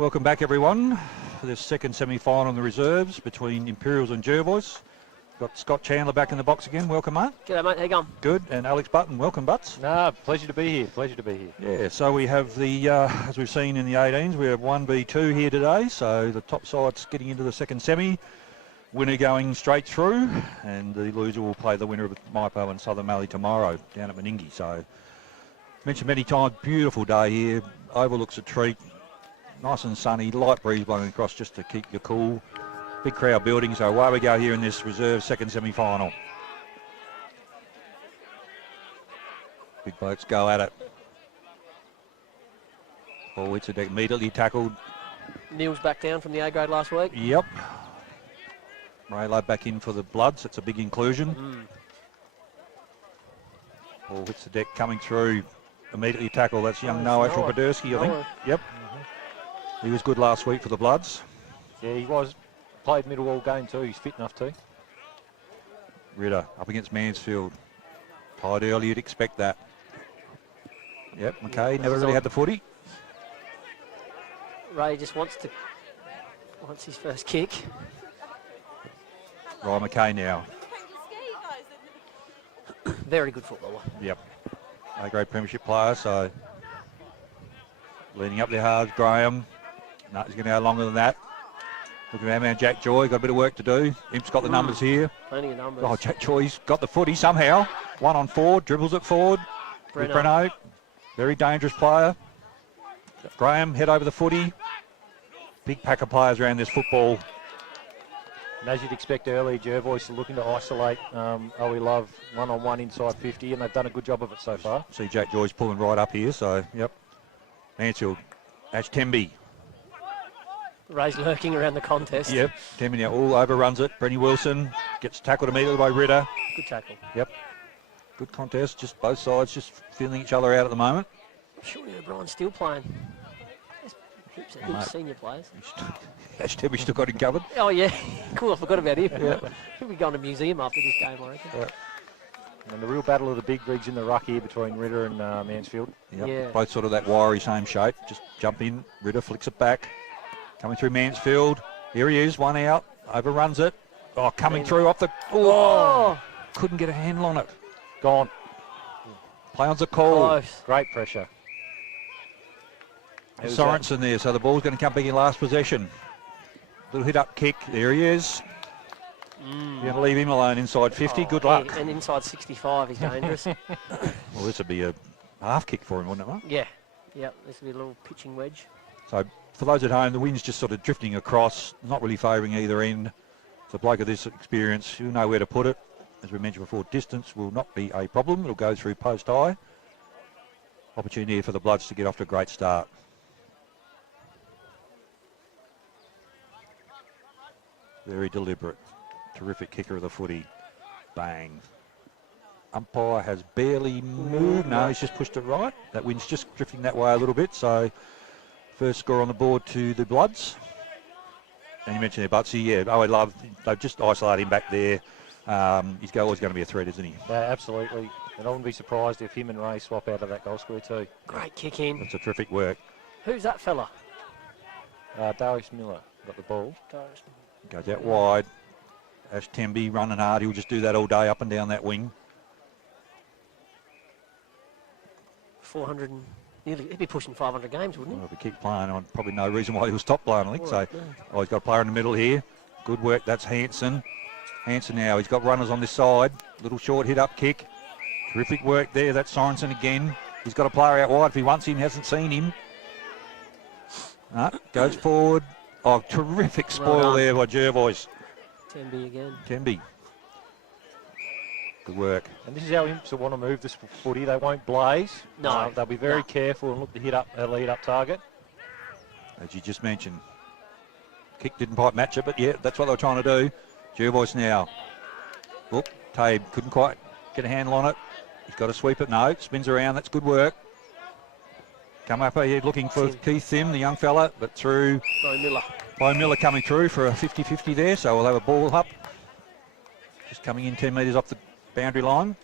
Welcome back, everyone, for this second semi-final in the reserves between Imperials and Jervois. Got Scott Chandler back in the box again. Welcome, mate. G'day, mate. How you going? Good. And Alex Button. Welcome, Butts. No, pleasure to be here. Pleasure to be here. Yeah, so we have the, as we've seen in the 18s, we have 1v2 here today. So the top side's getting into the second semi. Winner going straight through, and the loser will play the winner of Maipo and Southern Mallee tomorrow down at Meningie. So, mentioned many times, beautiful day here. Overlooks a treat. Nice and sunny, light breeze blowing across just to keep you cool. Big crowd building, so away we go here in this reserve second semi-final. Big blokes go at it. Ball hits it immediately tackled. Neil's back down from the A grade last week. Yep. Raylo back in for the Bloods. It's a big inclusion. Ball hits the deck coming through. Immediately tackle. That's young Noah from Podersky, I think. Yep. He was good last week for the Bloods. Yeah, he was. Played middle all game too. He's fit enough to. Ritter up against Mansfield. Tied early, you'd expect that. Yep, McKay never really had the footy. Ray just wants his first kick. Ryan McKay now. Very good footballer. Yep. A great premiership player, so leading up there hard, Graham. No, he's going to go longer than that. Look at our man Jack Joy, got a bit of work to do. Imp's got the numbers here. Plenty of numbers. Oh, Jack Joy's got the footy somehow. 1 on 4, dribbles it forward. Breno, very dangerous player. Graham, head over the footy. Big pack of players around this football. And as you'd expect early, Jervois are looking to isolate Owie Love one-on-one inside 50, and they've done a good job of it so far. See Jack Joy's pulling right up here, so, yep. Mansfield, Ash Temby. Ray's lurking around the contest. Yep, Temby now all overruns it. Brenny Wilson gets tackled immediately by Ritter. Good tackle. Yep. Good contest, just both sides just feeling each other out at the moment. Surely O'Brien's still playing. There's heaps of good senior players. Ash Temby's still got him covered. Oh, yeah. Cool, I forgot about him. Yeah. He'll be going to a museum after this game, I reckon. Yeah. And the real battle of the big rigs in the ruck here between Ritter and Mansfield. Yep. Yeah. Both sort of that wiry same shape. Just jump in, Ritter flicks it back. Coming through Mansfield. Here he is, one out. Overruns it. Oh, coming through off the... Oh! Couldn't get a handle on it. Gone. Play on's a call. Close. Great pressure. Sorensen there, so the ball's going to come back in last possession. Little hit-up kick. There he is. You're going to leave him alone inside 50. Good luck. And inside 65, he's dangerous. Well, this would be a half kick for him, wouldn't it, mate? Yeah. Yep, this will be a little pitching wedge. So, for those at home, the wind's just sort of drifting across, not really favouring either end. So, a bloke of this experience, you'll know where to put it. As we mentioned before, distance will not be a problem. It'll go through post high. Opportunity here for the Bloods to get off to a great start. Very deliberate. Terrific kicker of the footy. Bang. Umpire has barely moved. No, he's just pushed it right. That wind's just drifting that way a little bit. So, first score on the board to the Bloods. And you mentioned there, Butsy. Yeah, I love. They've just isolated him back there. He's always going to be a threat, isn't he? Yeah, absolutely. And I wouldn't be surprised if him and Ray swap out of that goal square too. Great kick in. That's a terrific work. Who's that fella? Darius Miller got the ball. Goes out wide. Ash Temby running hard. He'll just do that all day up and down that wing. 400 and nearly, he'd be pushing 500 games, wouldn't he? Well, if he keeps playing on, probably no reason why he was top playing, I think. So, he's got a player in the middle here. Good work. That's Hanson. Hanson now. He's got runners on this side. Little short hit-up kick. Terrific work there. That's Sorensen again. He's got a player out wide if he wants him. Hasn't seen him. Goes forward. Oh, terrific spoil there by Jervois. Temby again. Temby. Good work. And this is how Imps want to move this footy. They won't blaze. No. They'll be very careful and look to hit up a lead-up target. As you just mentioned. Kick didn't quite match it, but yeah, that's what they were trying to do. Jervois now. Look, Tabe couldn't quite get a handle on it. He's got to sweep it. No, spins around. That's good work. Come up here looking for Keith Thim, the young fella, but through. Bo Miller coming through for a 50-50 there, so we'll have a ball up. Just coming in 10 metres off the boundary line.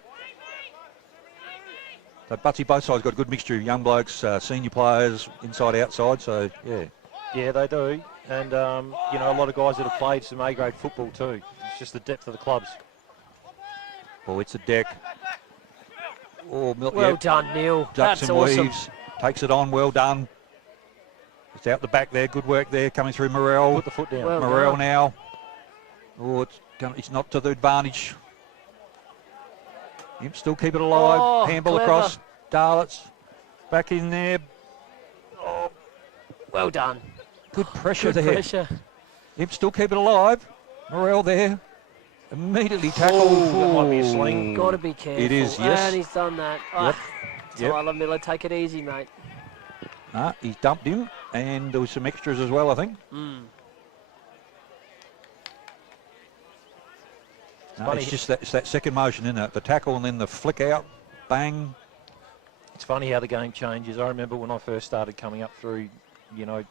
So Butsy, both sides got a good mixture of young blokes, senior players, inside, outside, so yeah. Yeah, they do. And, you know, a lot of guys that have played some A-grade football too. It's just the depth of the clubs. Oh, it's a deck. Oh, Well done, Neil. Ducks That's and awesome. weaves. Takes it on. Well done. It's out the back there. Good work there. Coming through Morel. Put the foot down. Well Morel done. now. Oh, it's not to the advantage. Imp still keep it alive. Oh, Handball clever. across. Darlets back in there. Oh, Well done. good pressure Good there. pressure. Imp still keep it alive. Morel there. Immediately tackled. Oh, that might be a sling. Got to be careful. It is, yes. And he's done that. Yep. Tyler Miller, take it easy, mate. He's dumped him, and there was some extras as well, I think. No, it's just it's that second motion, isn't it? The tackle and then the flick out, bang. It's funny how the game changes. I remember when I first started coming up through, you know,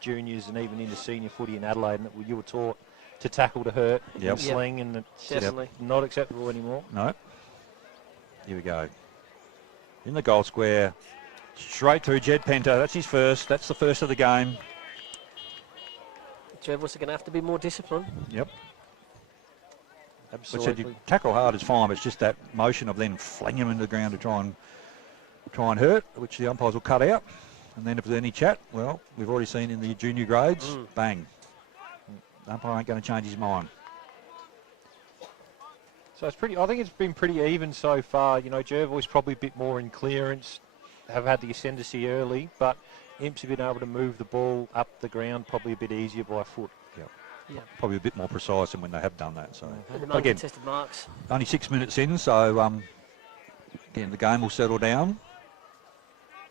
juniors and even into senior footy in Adelaide, and you were taught to tackle to hurt, Yep. and sling, and it's just Definitely. not acceptable anymore. No. Here we go. In the goal square. Straight through Jed Penta. That's his first. That's the first of the game. Jervois are going to have to be more disciplined. Yep. I said Absolutely. you tackle hard is fine, but it's just that motion of then flinging him into the ground to try and hurt, which the umpires will cut out. And then if there's any chat, well, we've already seen in the junior grades, bang. The umpire ain't going to change his mind. So it's pretty. I think it's been pretty even so far. You know, Jervois probably a bit more in clearance, have had the ascendancy early, but Imps have been able to move the ball up the ground probably a bit easier by foot. Yeah. Probably a bit more precise than when they have done that. So And the again, uncontested marks. only 6 minutes in, so again, the game will settle down.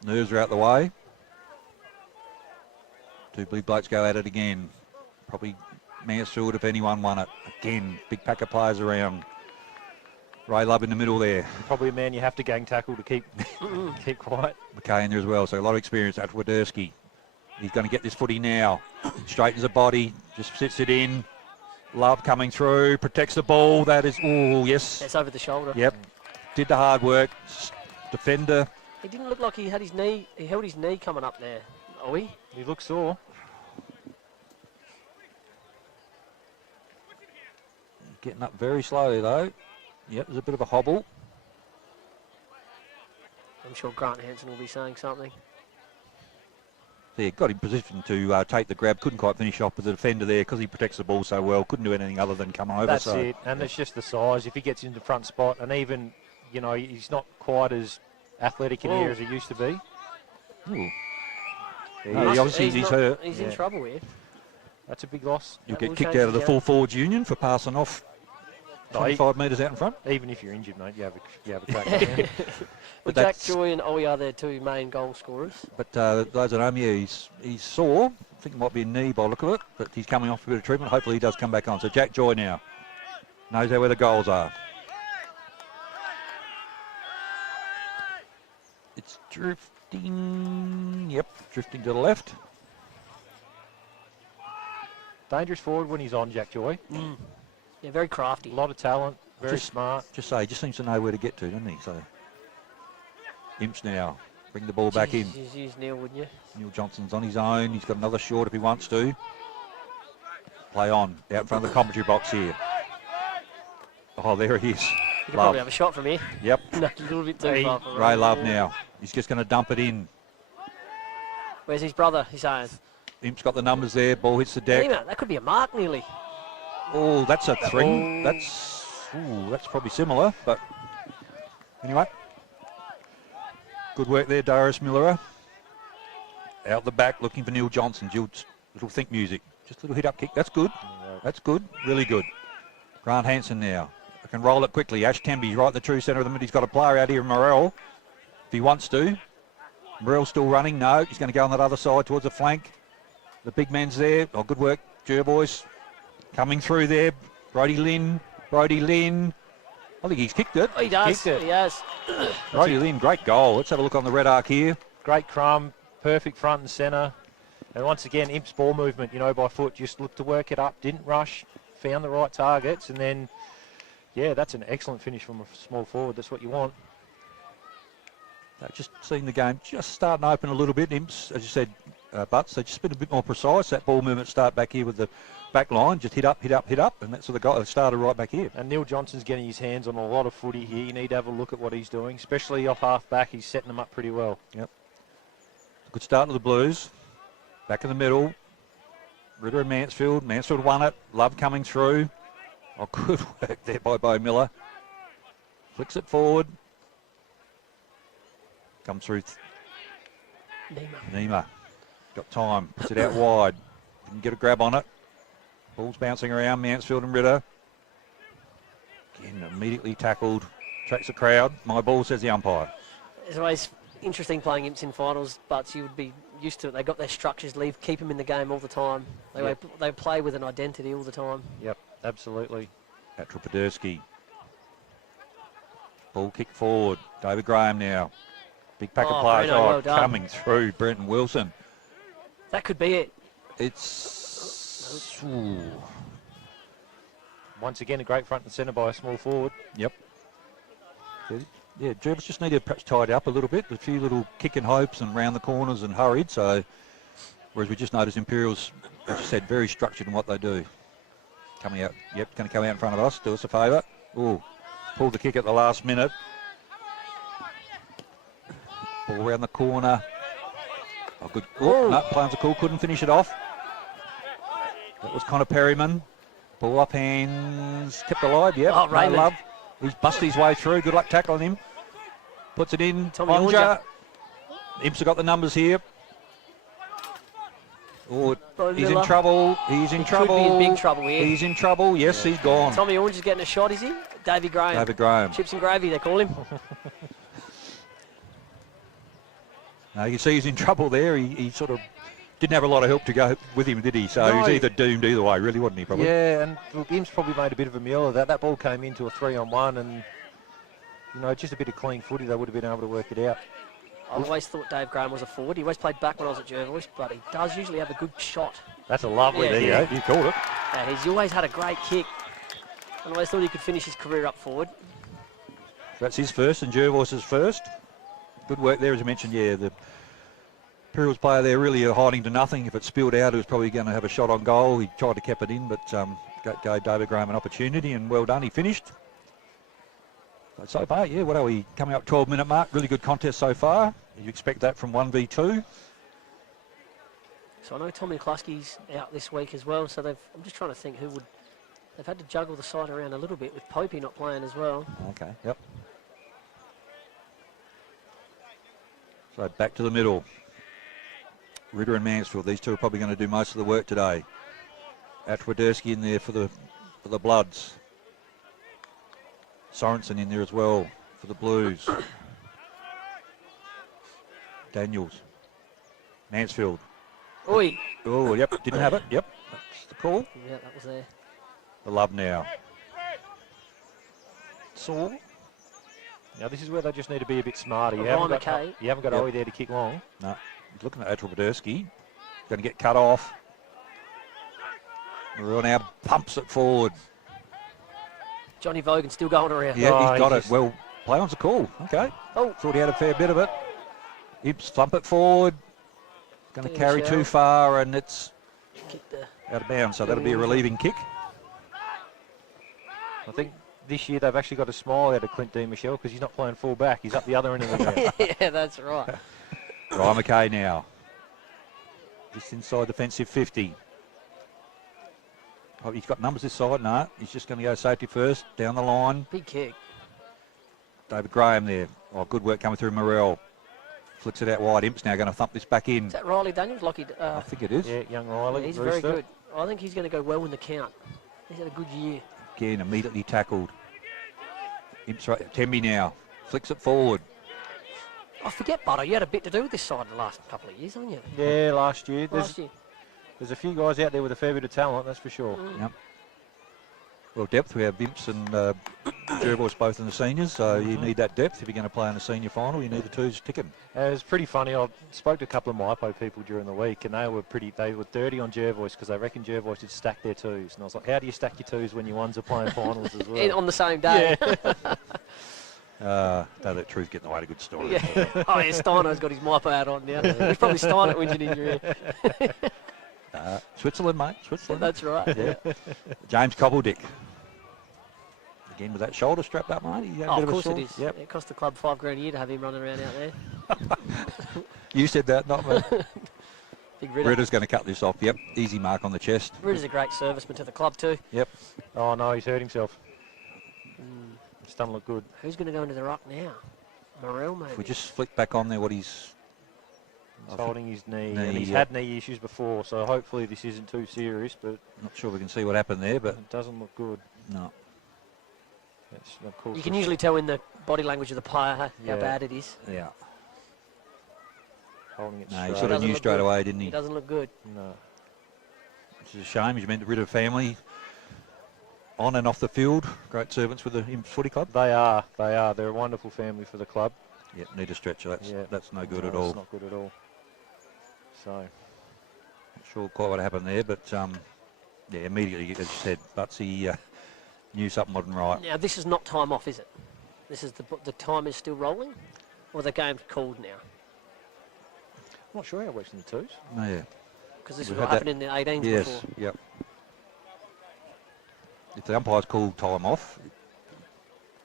Nerves are out the way. Two big blokes go at it again. Probably Mansfield if anyone won it. Again, big pack of players around. Ray Love in the middle there. Probably a man you have to gang tackle to keep keep quiet. McKay in there as well, so a lot of experience at Wadersky. He's going to get this footy now. Straightens the body, just sits it in. Love coming through, protects the ball. That is, oh, yes. It's over the shoulder. Yep. Did the hard work. Defender. He didn't look like he had his knee. He held his knee coming up there. Oh, he? He looks sore. Getting up very slowly, though. Yep, there's a bit of a hobble. I'm sure Grant Hansen will be saying something. There, got in position to take the grab. Couldn't quite finish off with the defender there because he protects the ball so well. Couldn't do anything other than come over. That's so. it. And it's just the size. If he gets into the front spot, and even, you know, he's not quite as athletic in here as he used to be. Ooh. He No, is. obviously he's hurt. He's Yeah. in trouble here. That's a big loss. You'll That get will kicked change out of the the full game. forwards union for passing off No, 25 metres out in front. Even if you're injured, mate, you have a crack. at it. Well, But Jack that's- Joy and Owie are their two main goal scorers. But those at home, yeah, he's sore. I think it might be a knee by the look of it, but he's coming off a bit of treatment. Hopefully he does come back on. So Jack Joy now knows where the goals are. It's drifting. Yep, drifting to the left. Dangerous forward when he's on, Jack Joy. Yeah, very crafty. A lot of talent, very Just- smart. Just say, he just seems to know where to get to, doesn't he? So Imps now bring the ball back in. Jeez, use Neil, wouldn't you? Neil Johnson's on his own. He's got another short if he wants to. Play on, out in front of the commentary box here. Oh, there he is. You could Love. probably have a shot from here. Yep, No, a little bit too Hey, far for Ray Love now. He's just going to dump it in. Where's his brother? He's saying. Imp's got the numbers there. Ball hits the deck. Hey, man, that could be a mark nearly. Oh, that's a thing. That's probably similar, but anyway. Good work there, Darius Miller. Out the back, looking for Neil Johnson. Little think music. Just a little hit-up kick. That's good. That's good. Really good. Grant Hansen now. I can roll it quickly. Ash Temby's right in the true centre of the middle. He's got a player out here, Morel, if he wants to. Morel's still running. No, he's going to go on that other side towards the flank. The big man's there. Oh, good work, Jervois. Coming through there. Brody Lynn. I think he's kicked it. Oh, he does. Kicked it. He has. Brody Lynn, great goal. Let's have a look on the red arc here. Great crumb, perfect front and centre. And once again, Imp's ball movement, you know, by foot, just looked to work it up, didn't rush, found the right targets, and then, yeah, that's an excellent finish from a small forward. That's what you want. Just seeing the game just starting to open a little bit. Imps, as you said, butts. So just been a bit more precise. That ball movement start back here with the back line. Just hit up, hit up, hit up. And that's sort of started right back here. And Neil Johnson's getting his hands on a lot of footy here. You need to have a look at what he's doing, especially off half back. He's setting them up pretty well. Yep. Good start to the Blues. Back in the middle. Ritter and Mansfield. Mansfield won it. Love coming through. Oh, good work there by Bo Miller. Flicks it forward. Comes through. Nima. Got time. Puts it out wide. Didn't get a grab on it. Ball's bouncing around. Mansfield and Ritter. Again, immediately tackled. Tracks the crowd. My ball, says the umpire. It's always interesting playing imps in finals, but you would be used to it. They got their structures, keep them in the game all the time. They play with an identity all the time. Yep, absolutely. Patrick Podersky. Ball kick forward. David Graham now. Big pack of players. Bruno, well done. Coming through. Brenton Wilson. That could be it. It's... Ooh. Once again, a great front and centre by a small forward. Yep. Yeah, Jervois just needed to perhaps tidy up a little bit. A few little kick and hopes and round the corners and hurried. So, whereas we just noticed Imperials, as you said, very structured in what they do. Coming out. Yep, going to come out in front of us. Do us a favour. Ooh, pulled the kick at the last minute. Ball around the corner. Oh, good. Oh, no, Plains are cool. Couldn't finish it off. That was Connor Perryman. Ball up hands. Kept alive. Yep. Oh, Raymond. Love. He's busted his way through. Good luck tackling him. Puts it in. Tommy Onja. Imps have got the numbers here. Oh, he's in trouble. He's in trouble. Could be in big trouble here. He's in trouble. Yes, he's gone. Tommy Orange is getting a shot, is he? Davy Graham. David Graham. Chips and gravy, they call him. No, you see he's in trouble there. He sort of didn't have a lot of help to go with him, did he? So No, he was either doomed either way, really, wasn't he, probably? Yeah, and look, Imps probably made a bit of a meal of that. That ball came into a 3-on-1 and, you know, just a bit of clean footy, they would have been able to work it out. I always thought Dave Graham was a forward. He always played back when I was at Jervois, but he does usually have a good shot. That's a lovely, Yeah, there you yeah. go, you called it. And he's always had a great kick. I always thought he could finish his career up forward. That's his first and Jervois' first. Good work there, as I mentioned. Yeah, the Imperials player there really hiding to nothing. If it spilled out, he was probably going to have a shot on goal. He tried to keep it in, but gave David Graham an opportunity, and well done. He finished. So far, yeah, what are we? Coming up 12-minute mark. Really good contest so far. You expect that from 1v2. So I know Tommy McCluskey's out this week as well, so I'm just trying to think who would... They've had to juggle the side around a little bit with Popey not playing as well. Okay, yep. So back to the middle. Ritter and Mansfield, these two are probably going to do most of the work today. Atwadersky in there for the Bloods. Sorensen in there as well for the Blues. Daniels. Mansfield. Oi! Oh, yep, didn't have it. Yep, that's the call. Yeah, that was there. The love now. Saw. Now this is where they just need to be a bit smarter. You Ryan haven't got, McKay. you haven't got Yep. Owie there to kick long. No, he's looking at Atwadersky. Going to get cut off. Maroon now pumps it forward. Johnny Vogan still going around. Yeah, Oh, he's got he's it. Well, play on's a call. Okay. Oh. Thought he had a fair bit of it. Imps thump it forward. Going to Get carry Michelle. too far, and it's Kick the... out of bounds. So that'll be a relieving kick. I think this year they've actually got a smile out of Clint D. Michelle because he's not playing full back. He's up the other end of the ground. Yeah, that's right. Ryan McKay now. Just inside defensive 50. Oh, he's got numbers this side. No, he's just going to go safety first. Down the line. Big kick. David Graham there. Oh, good work coming through Morrell. Flicks it out wide. Imp's now going to thump this back in. Is that Riley Daniels? Lucky. I think it is. Yeah, young Riley. He's Rooster. very good. I think he's going to go well in the count. He's had a good year. Again, immediately tackled. Imp's right. Temby now. Flicks it forward. I forget, Butter, you had a bit to do with this side the last couple of years, haven't you? Yeah, last year. Last year. There's a few guys out there with a fair bit of talent, that's for sure. Yep. Well, depth, we have Imps and Jervois both in the seniors, so you need that depth. If you're going to play in the senior final, you need the twos ticking. It was pretty funny. I spoke to a couple of MyPo people during the week, and they were dirty on Jervois because they reckon Jervois should stack their twos. And I was like, how do you stack your twos when your ones are playing finals as well? On the same day. Yeah. Don't let truth get in the way of a good story. Yeah. Oh, yeah, Steiner's got his Maipo hat on now. It's probably Steiner whinging in your ear. Switzerland, mate. Switzerland. That's right. Yeah. James Cobbledick. Again, with that shoulder strapped up, mate. He had a Oh, bit of a course sore. it is. Yep. It cost the club $5,000 a year to have him running around out there. You said that, not me. Big Ritter. Ritter's going to cut this off. Yep. Easy mark on the chest. Ritter's a great serviceman to the club too. Yep. Oh, no, he's hurt himself. It's doesn't look good. Who's going to go into the ruck now? Morel, maybe. If we just flick back on there what he's... He's holding his knee, Knee, and he's yep. had knee issues before, so hopefully this isn't too serious, but Not sure we can see what happened there, but it doesn't look good. no. It's, of course, You can usually tell in the body language of the player how Yeah. bad it is. Yeah. holding it No, he straight. sort of Doesn't knew look straight good. away, didn't He he? doesn't look good. No. Which is a shame. He's meant to rid of family on and off the field. Great servants with the Imps Footy Club. They are. They're a wonderful family for the club. Yeah, need a stretcher. Yeah. That's no good No, at all. It's not good at all. So, Not sure quite what happened there, but yeah, immediately, as you said, Butsy knew something wasn't right. Now, this is not time off, is it? This is the time is still rolling? Or the game's called now? I'm not sure how it works in the twos. Oh, yeah. Because this We've is what had happened in the 18s Yes, before. yep. If the umpire's called time off,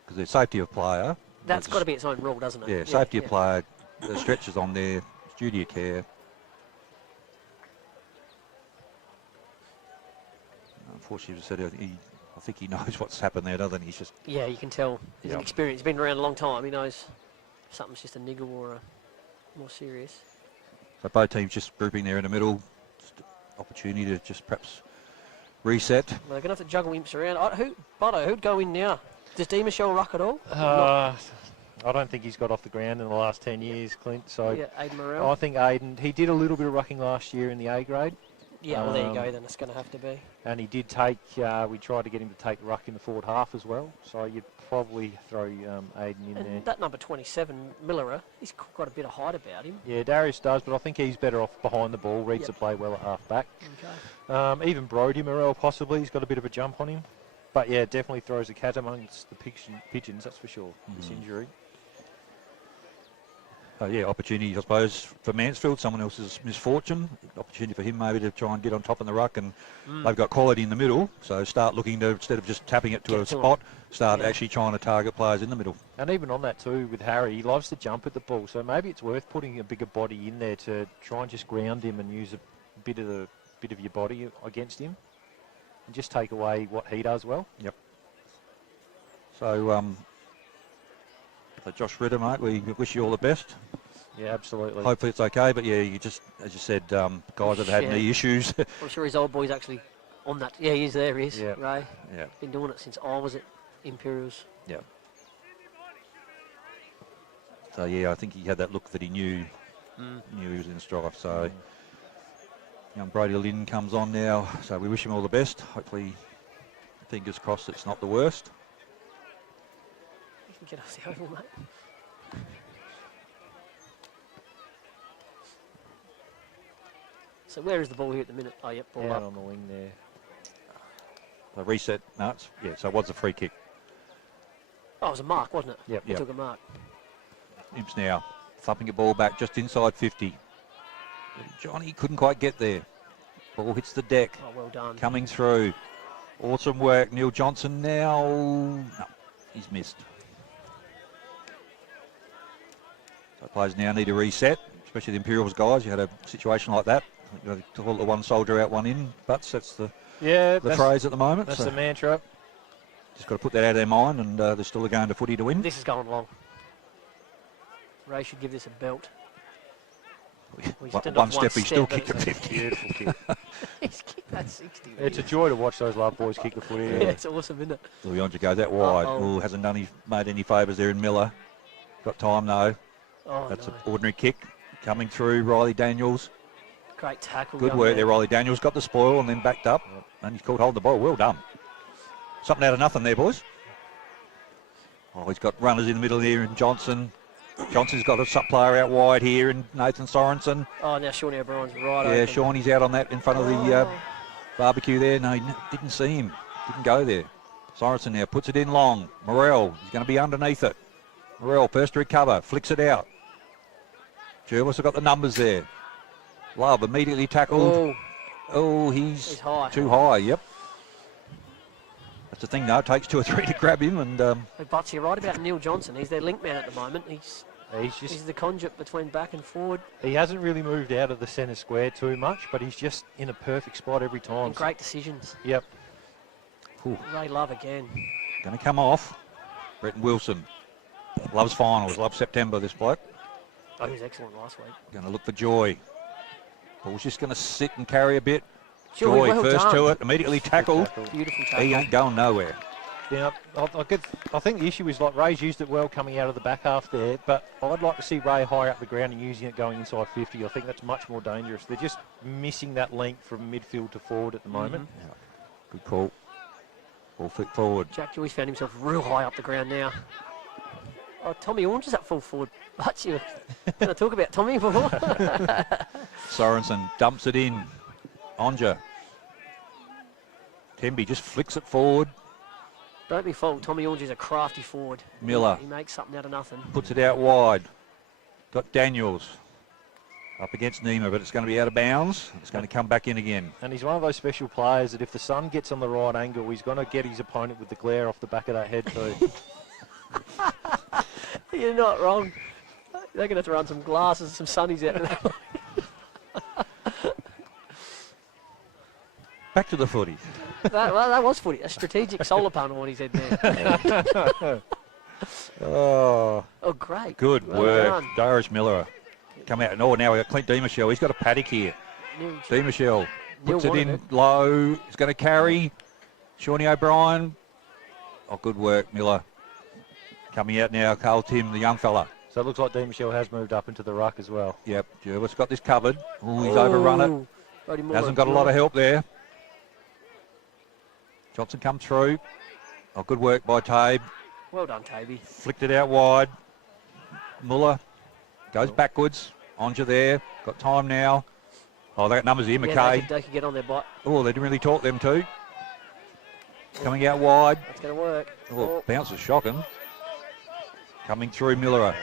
because there's safety of player. That's got to be its own rule, doesn't it? Yeah, safety of player, the stretchers on there, it's duty of care. Unfortunately, as I said, I think he knows what's happened there, doesn't he? He's just, Yeah, you can tell. He's Yep. experienced. He's been around a long time. He knows something's just a niggle or a more serious. so both teams just grouping there in the middle. Just opportunity to just perhaps reset. Well, they're going to have to juggle imps around. Who'd go in now? Does D. Michelle ruck at all? I don't think he's got off the ground in the last 10 years, Clint. So Yeah, Aidan Morel. I think Aiden, he did a little bit of rucking last year in the A grade. Yeah, well, there you go then. It's going to have to be. And he did take, we tried to get him to take ruck in the forward half as well. So you'd probably throw Aiden in there. And that number 27, Millerer, he's got a bit of height about him. Yeah, Darius does, but I think he's better off behind the ball, reads Yep. the play well at half back. Okay. Even Brody Morel possibly, he's got a bit of a jump on him. But yeah, definitely throws a cat amongst the pigeons, that's for sure, this injury. Yeah, opportunity, I suppose, for Mansfield, someone else's misfortune. Opportunity for him maybe to try and get on top in the ruck, and they've got quality in the middle, so start looking to, instead of just tapping it to Get a to 'em. spot, start Yeah. actually trying to target players in the middle. And even on that too, with Harry, he loves to jump at the ball, so maybe it's worth putting a bigger body in there to try and just ground him and use a bit of your body against him, and just take away what he does well. Yep. So, Josh Ritter, mate, we wish you all the best. Yeah, absolutely. Hopefully it's okay, but yeah, you just, as you said, guys have had Yeah. knee issues. I'm sure his old boy's actually on that. Yeah, he is there, he is. Yeah. Ray. Yeah. Been doing it since I was at Imperials. Yeah. So yeah, I think he had that look that he knew he was in strife. So young Brody Lynn comes on now. So we wish him all the best. Hopefully, fingers crossed, it's not the worst. You can get off the oval, mate. So where is the ball here at the minute? Oh, yep, ball Out up. on the wing there. The reset, no, so it was a free kick. Oh, it was a mark, wasn't it? Yep. He Yep. took a mark. Imps now thumping a ball back just inside 50. Johnny couldn't quite get there. Ball hits the deck. Oh, well done. Coming through. Awesome work. Neil Johnson now. No, he's missed. So players now need to reset, especially the Imperials guys. You had a situation like that. You know, to hold the one soldier out, one in. Butts, that's the phrase at the moment. That's So the mantra. just got to put that out of their mind, and they're still going to footy to win. This is going long. Ray should give this a belt. Well, he's done One off step, he still step, kicked but a it's 50. Beautiful kick. He's kicked that 60. It's a joy to watch those love boys kick the footy. Yeah, it's awesome, isn't it? Luyonja goes that wide. Uh-oh. Ooh, hasn't made any favours there in Miller. Got time though. Oh, That's no. an ordinary kick. Coming through, Riley Daniels. Great tackle. Good going work there, Riley Daniels. Got the spoil and then backed up. And he's called hold the ball. Well done. Something out of nothing there, boys. Oh, he's got runners in the middle here, and Johnson. Johnson's got a player out wide here, and Nathan Sorensen. Oh, now Shawnee O'Brien's right Yeah, open. Shawnee's out on that in front of the Oh. barbecue there. No, he didn't see him. Didn't go there. Sorensen now puts it in long. Morel, he's going to be underneath it. Morrell first to recover, flicks it out. Jervois have got the numbers there. Love immediately tackled. Oh, he's high. too high, yep. That's the thing though, it takes 2 or 3 to grab him. And But you're right about Neil Johnson. He's their link man at the moment. He's He's the conduit between back and forward. He hasn't really moved out of the centre square too much, but he's just in a perfect spot every time. And great decisions. Yep. Ooh. Ray Love again. Going to come off. Bretton Wilson. Loves finals, loves September, this bloke. Oh, he was excellent last week. Going to look for Joy. Ball's just going to sit and carry a bit. Joy, well first done. to it, immediately tackled. Beautiful tackle. He ain't going nowhere. Yeah, I think the issue is like Ray's used it well coming out of the back half there, but I'd like to see Ray higher up the ground and using it going inside 50. I think that's much more dangerous. They're just missing that length from midfield to forward at the moment. Yeah. Good call. Ball flick forward. Jack Joyce found himself real high up the ground now. Oh, Tommy Orange is up full forward. But you going to talk about Tommy before? Sorensen dumps it in. Onja. Temby just flicks it forward. Don't be fooled. Tommy Orange is a crafty forward. Miller. He makes something out of nothing. Puts it out wide. Got Daniels. Up against Nima, but it's going to be out of bounds. It's going to come back in again. And he's one of those special players that if the sun gets on the right angle, he's going to get his opponent with the glare off the back of that head too. You're not wrong. They're going to have to run some glasses, some sunnies out of that. Back to the footy. that was footy. A strategic solar panel on his head there. Oh, Great. good Well work. done. Darius Miller. Come out. Oh, now we've got Clint Demishell. He's got a paddock here. Demishell puts it in low. He's going to carry. Shawnee O'Brien. Oh, good work, Miller. Coming out now, Carl Tim, the young fella. So it looks like Dean Michelle has moved up into the ruck as well. Yep, Jervois got this covered. Oh, he's overrun it. Hasn't got a lot of help there. Johnson comes through. Oh, good work by Tabe. Well done, Tabey. Flicked it out wide. Muller goes backwards. Onja there. Got time now. Oh, they got numbers here. Yeah, McKay. they could get on their bot. Oh, they didn't really talk them two. Coming out wide. That's going to work. Oh, bounce is shocking. Coming through Miller.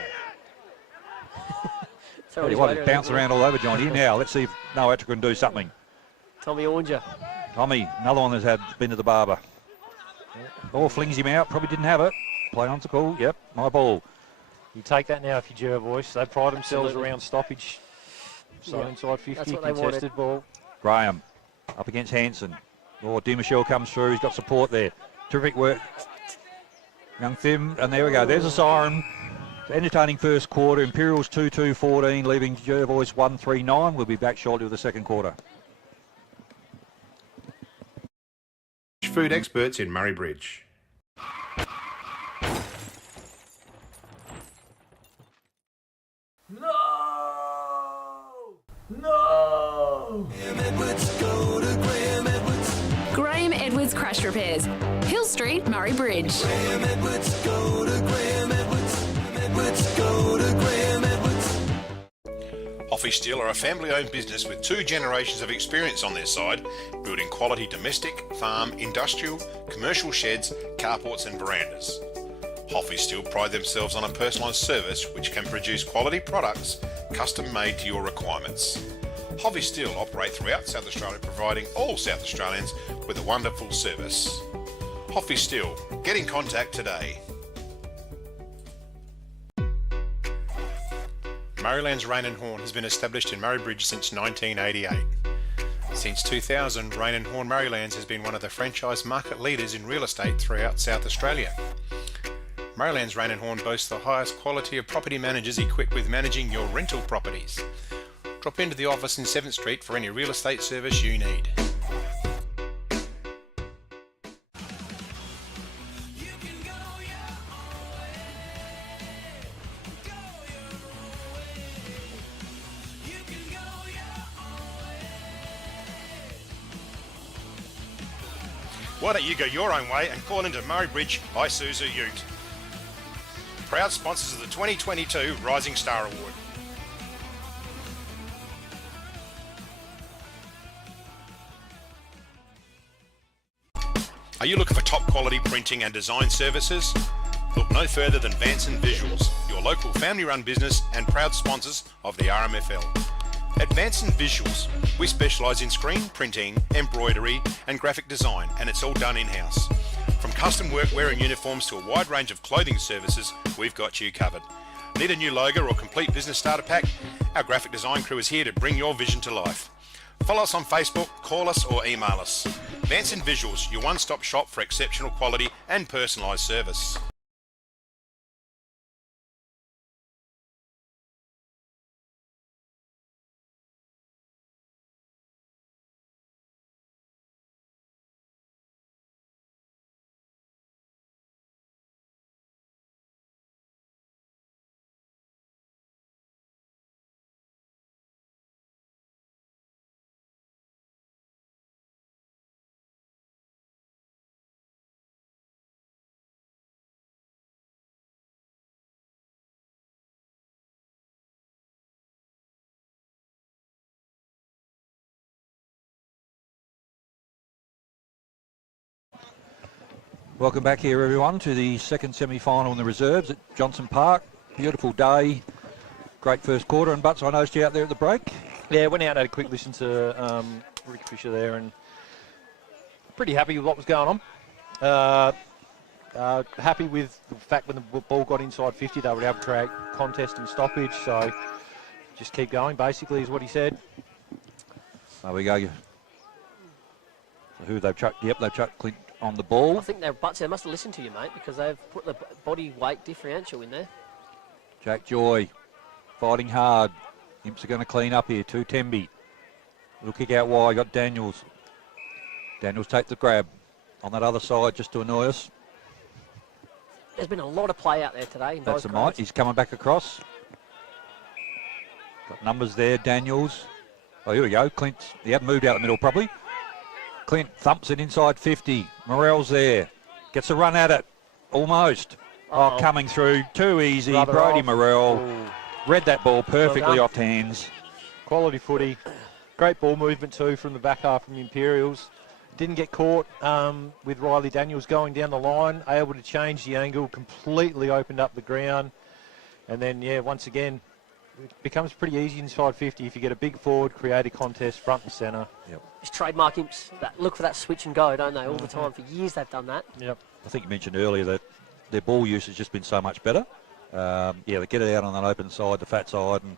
Tell He's bouncing around all over John here now. Let's see if Noatra can do something. Tommy Orange. Tommy, another one that's been to the barber. Ball flings him out. Probably didn't have it. Play on's a call. Yep, my ball. You take that now if you're Jervois. They pride themselves Absolutely. around stoppage. So inside 50, That's what they contested wanted. ball. Graham up against Hanson. Oh, Demishell comes through. He's got support there. Terrific work. Young Thim. And there we go. There's a siren. Entertaining first quarter. Imperials 2-2-14, leaving Jervois 1-3-9. We'll be back shortly with the second quarter. Food experts in Murray Bridge. Graham Edwards Crash Repairs, Hill Street, Murray Bridge. Hoffy Steel are a family-owned business with 2 generations of experience on their side, building quality domestic, farm, industrial, commercial sheds, carports and verandas. Hoffy Steel pride themselves on a personalised service which can produce quality products custom-made to your requirements. Hoffy Steel operate throughout South Australia, providing all South Australians with a wonderful service. Hoffy Steel, get in contact today. Murraylands Rain and Horn has been established in Murray Bridge since 1988. Since 2000, Rain and Horn Murraylands has been one of the franchise market leaders in real estate throughout South Australia. Murraylands Rain and Horn boasts the highest quality of property managers equipped with managing your rental properties. Drop into the office in 7th Street for any real estate service you need. Why don't you go your own way and call into Murray Bridge Isuzu Ute? Proud sponsors of the 2022 Rising Star Award. Are you looking for top quality printing and design services? Look no further than Vanson Visuals, your local family-run business and proud sponsors of the RMFL. At Vanson Visuals, we specialise in screen printing, embroidery and graphic design, and it's all done in-house. From custom workwear and uniforms to a wide range of clothing services, we've got you covered. Need a new logo or complete business starter pack? Our graphic design crew is here to bring your vision to life. Follow us on Facebook, call us or email us. Vanson Visuals, your one-stop shop for exceptional quality and personalised service. Welcome back here, everyone, to the second semi-final in the reserves at Johnson Park. Beautiful day, great first quarter. And Butts, I noticed you out there at the break. Yeah, went out and had a quick listen to Rick Fisher there, and pretty happy with what was going on. Happy with the fact when the ball got inside 50, they were able to create contest and stoppage. So just keep going, basically, is what he said. There we go. So who they've chucked? Yep, they've chucked Clint on the ball. I think they're Butts. They must have listened to you, mate, because they've put the body weight differential in there. Jack Joy fighting hard. Imps are going to clean up here. 2 Temby. Little kick out wide. Got Daniels. Daniels take the grab on that other side just to annoy us. There's been a lot of play out there today. In That's both the might. grades. He's coming back across. Got numbers there. Daniels. Oh, here we go. Clint. He hadn't moved out the middle properly. Clint thumps it inside 50. Morell's there. Gets a run at it. Almost. Oh, coming through. Too easy. Rubber Brody off. Morell Ooh. read that ball perfectly done. off hands. Quality footy. Great ball movement too from the back half from the Imperials. Didn't get caught with Riley Daniels going down the line. Able to change the angle. Completely opened up the ground. And then, yeah, once again, it becomes pretty easy inside 50 if you get a big forward, create a contest front and centre. Yep. It's trademark Imps. Look for that switch and go, don't they? All the time. For years they've done that. Yep. I think you mentioned earlier that their ball use has just been so much better. Yeah, they get it out on that open side, the fat side, and